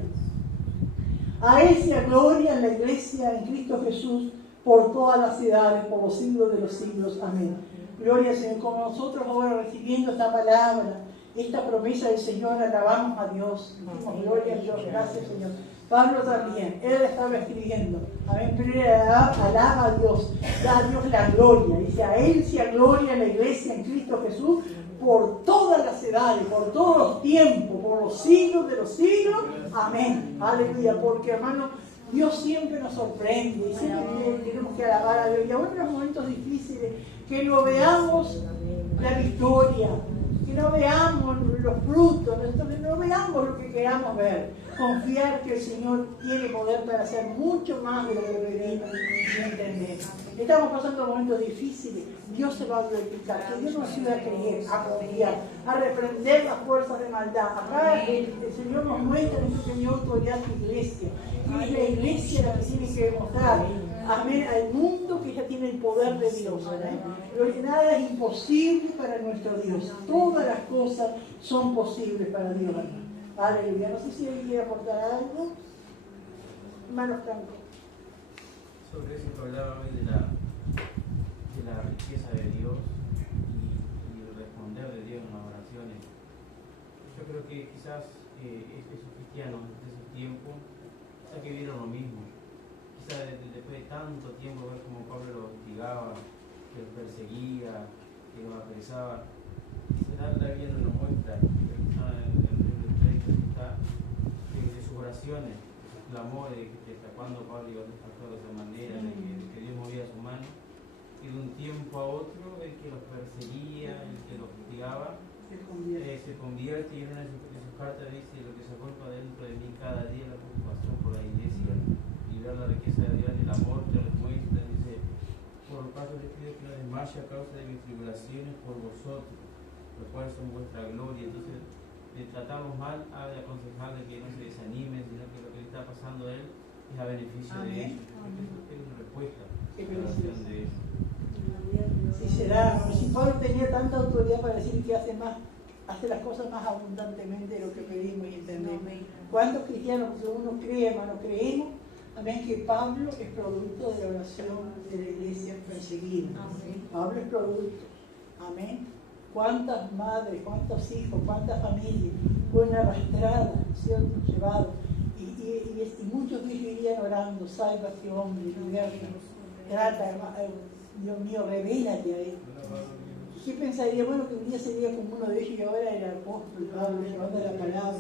A Él sea gloria en la iglesia, en Cristo Jesús, por todas las edades, por los siglos de los siglos. Amén. Gloria al Señor. Como nosotros ahora recibiendo esta palabra, esta promesa del Señor, alabamos a Dios. Decimos gloria a Dios, gracias Señor. Pablo también, él estaba escribiendo. Amén. Pero él alaba a Dios, da a Dios la gloria. Dice, a Él sea gloria en la iglesia, en Cristo Jesús, por todas las edades, por todos los tiempos, por los siglos de los siglos. Amén. Aleluya. Porque, hermano, Dios siempre nos sorprende y siempre tenemos que alabar a Dios. Y aún en los momentos difíciles, que no veamos la victoria, que no veamos los frutos, no veamos lo que queramos ver. Confiar que el Señor tiene poder para hacer mucho más de lo que pedimos y entendemos. Estamos pasando momentos difíciles, Dios se va a glorificar, que Dios nos ayude a creer, a confiar, a reprender las fuerzas de maldad. Acá el Señor nos muestra en su Señor autoridad su iglesia, y es la iglesia la que tiene que demostrar, amén, al mundo que ella tiene el poder de Dios. Pero que nada es imposible para nuestro Dios, todas las cosas son posibles para Dios. Aleluya. No sé si alguien quiere aportar algo. Hermano Franco. Sobre eso que hablaba hoy de la riqueza de Dios y el responder de Dios en las oraciones. Yo creo que quizás esos cristianos de esos tiempos, quizás que vieron lo mismo. Quizás después de tanto tiempo ver cómo Pablo los hostigaba, que los perseguía, que los apresaba. Quizás la Biblia nos lo muestra, pero quizás en el libro de está de sus oraciones, de sus clamores, de hasta cuándo Pablo iba a actuar de esa manera, de que Dios movía su mano, y de un tiempo a otro el que los perseguía, el que los hostigaba, se convierte, y en una de sus cartas dice: lo que se acuerpa dentro de mí cada día la preocupación por la iglesia, y ver la riqueza de Dios y el amor que les muestra. Dice: por lo tanto les pido que no desmaye a causa de mis tribulaciones por vosotros, los cuales son vuestra gloria. Entonces le tratamos mal, ha de aconsejarle que no se desanimen, sino que lo que le está pasando a él es a beneficio de ellos. Porque es una respuesta a la oración de ellos. Si será, si Pablo tenía tanta autoridad para decir que hace las cosas más abundantemente de lo que pedimos y entendemos. ¿Cuántos cristianos, porque uno cree, hermano, creemos? Amén, que Pablo es producto de la oración de la iglesia perseguida. Pablo es producto. Amén. Cuántas madres, cuántos hijos, cuántas familias fueron arrastradas, ¿cierto?, llevados. Y muchos de ellos irían orando: salva a este hombre, libértanos, trata, Dios mío, revélate a él. ¿Qué pensaría? Bueno, que un día sería como uno de ellos y ahora era el apóstol Pablo, llevando la palabra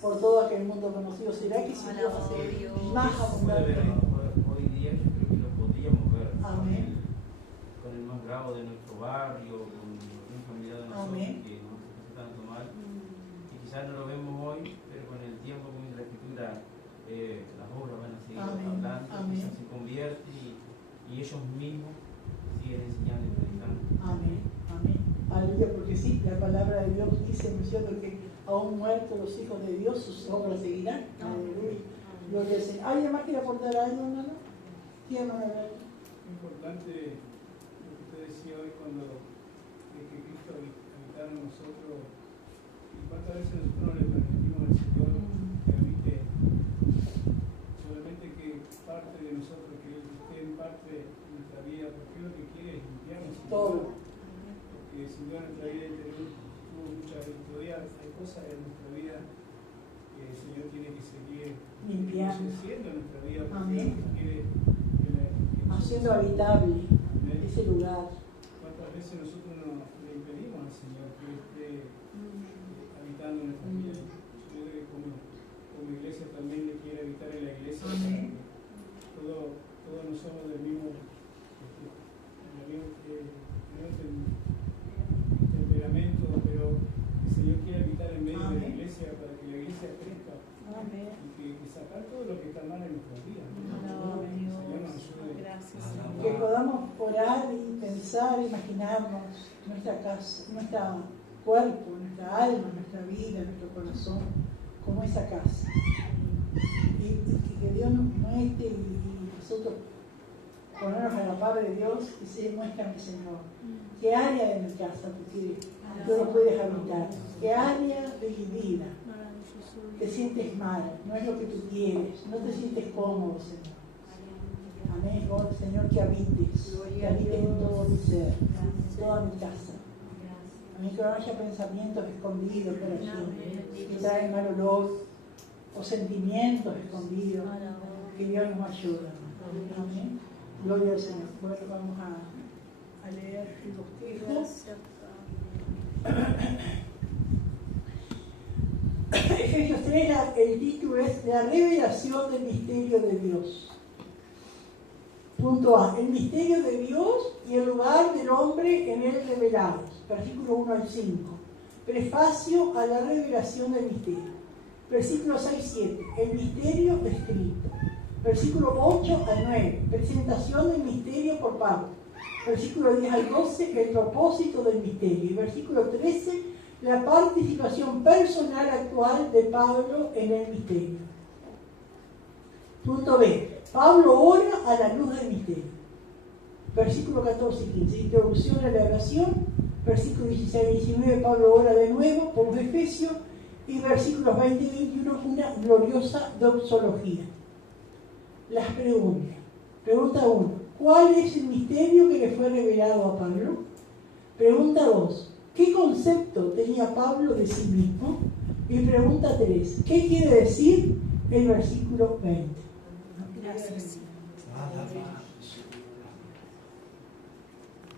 por todo aquel mundo conocido. ¿Será que si Dios hace más abundante? Hoy día yo creo que lo podríamos ver. Amén. Con el más bravo de nuestro barrio, con un familiar de nosotros. Amén. Que no se hace tanto mal. Y quizás no lo vemos hoy, pero con el tiempo, como dice la Escritura, las obras van a seguir hablando, quizás se convierte y ellos mismos siguen enseñando y predicando. Amén. Amén. Aleluya, porque sí, la palabra de Dios dice, ¿no es cierto?, que aún muertos los hijos de Dios, sus obras seguirán. Aleluya. Gloria al Señor. ¿Alguien más quiere aportar algo, hermano? Sí, hermano. Es importante lo que usted decía hoy, cuando que Cristo habitara en nosotros, y cuántas veces nosotros le permitimos al Señor que habite solamente que parte de nosotros, que Él esté en parte de nuestra vida, porque lo que quiere es limpiarnos todo. Porque si no, en nuestra vida interior tuvo muchas victorias, hay cosas en nuestra vida que el Señor tiene que seguir limpiando, haciendo en nuestra vida, porque Él quiere haciendo habitable ese lugar. ¿Cuántas veces nosotros le impedimos al Señor que esté habitando en nuestra vida? Yo creo que como iglesia también le quiere habitar en la iglesia. Todos no somos del mismo temperamento, pero el Señor quiere habitar en medio de la iglesia para que la iglesia crezca. Y que sacar todo lo que está mal en nuestras vidas. Que el Señor nos ayude. Que podamos nuestra casa, nuestro cuerpo, nuestra alma, nuestra vida, nuestro corazón, como esa casa. Y que Dios nos muestre y nosotros ponernos a la par de Dios y se muestra mi Señor. ¿Qué área de mi casa tú no puedes habitar? ¿Qué área de mi vida te sientes mal? No es lo que tú quieres, no te sientes cómodo, Señor. Amén, oh, Señor, que habites en todo mi ser, toda mi casa. Amén, que no haya pensamientos escondidos por allí, que traen mal olor, o sentimientos escondidos, que Dios nos ayuda. Amén. Gloria al Señor. Bueno, vamos a leer el bosquejo. Efesios 3, el título es La revelación del misterio de Dios. Punto A. El misterio de Dios y el lugar del hombre en él revelados. Versículo 1 al 5. Prefacio a la revelación del misterio. Versículo 6-7. El misterio escrito. Versículo 8 al 9. Presentación del misterio por Pablo. Versículo 10 al 12. El propósito del misterio. Y versículo 13. La participación personal actual de Pablo en el misterio. Punto B. Pablo ora a la luz del misterio. Versículo 14 y 15. Introducción a la oración. Versículo 16 y 19. Pablo ora de nuevo por los Efesios. Y versículos 20 y 21. Una gloriosa doxología. Las preguntas. Pregunta 1. ¿Cuál es el misterio que le fue revelado a Pablo? Pregunta 2. ¿Qué concepto tenía Pablo de sí mismo? Y pregunta 3. ¿Qué quiere decir el versículo 20? Gracias.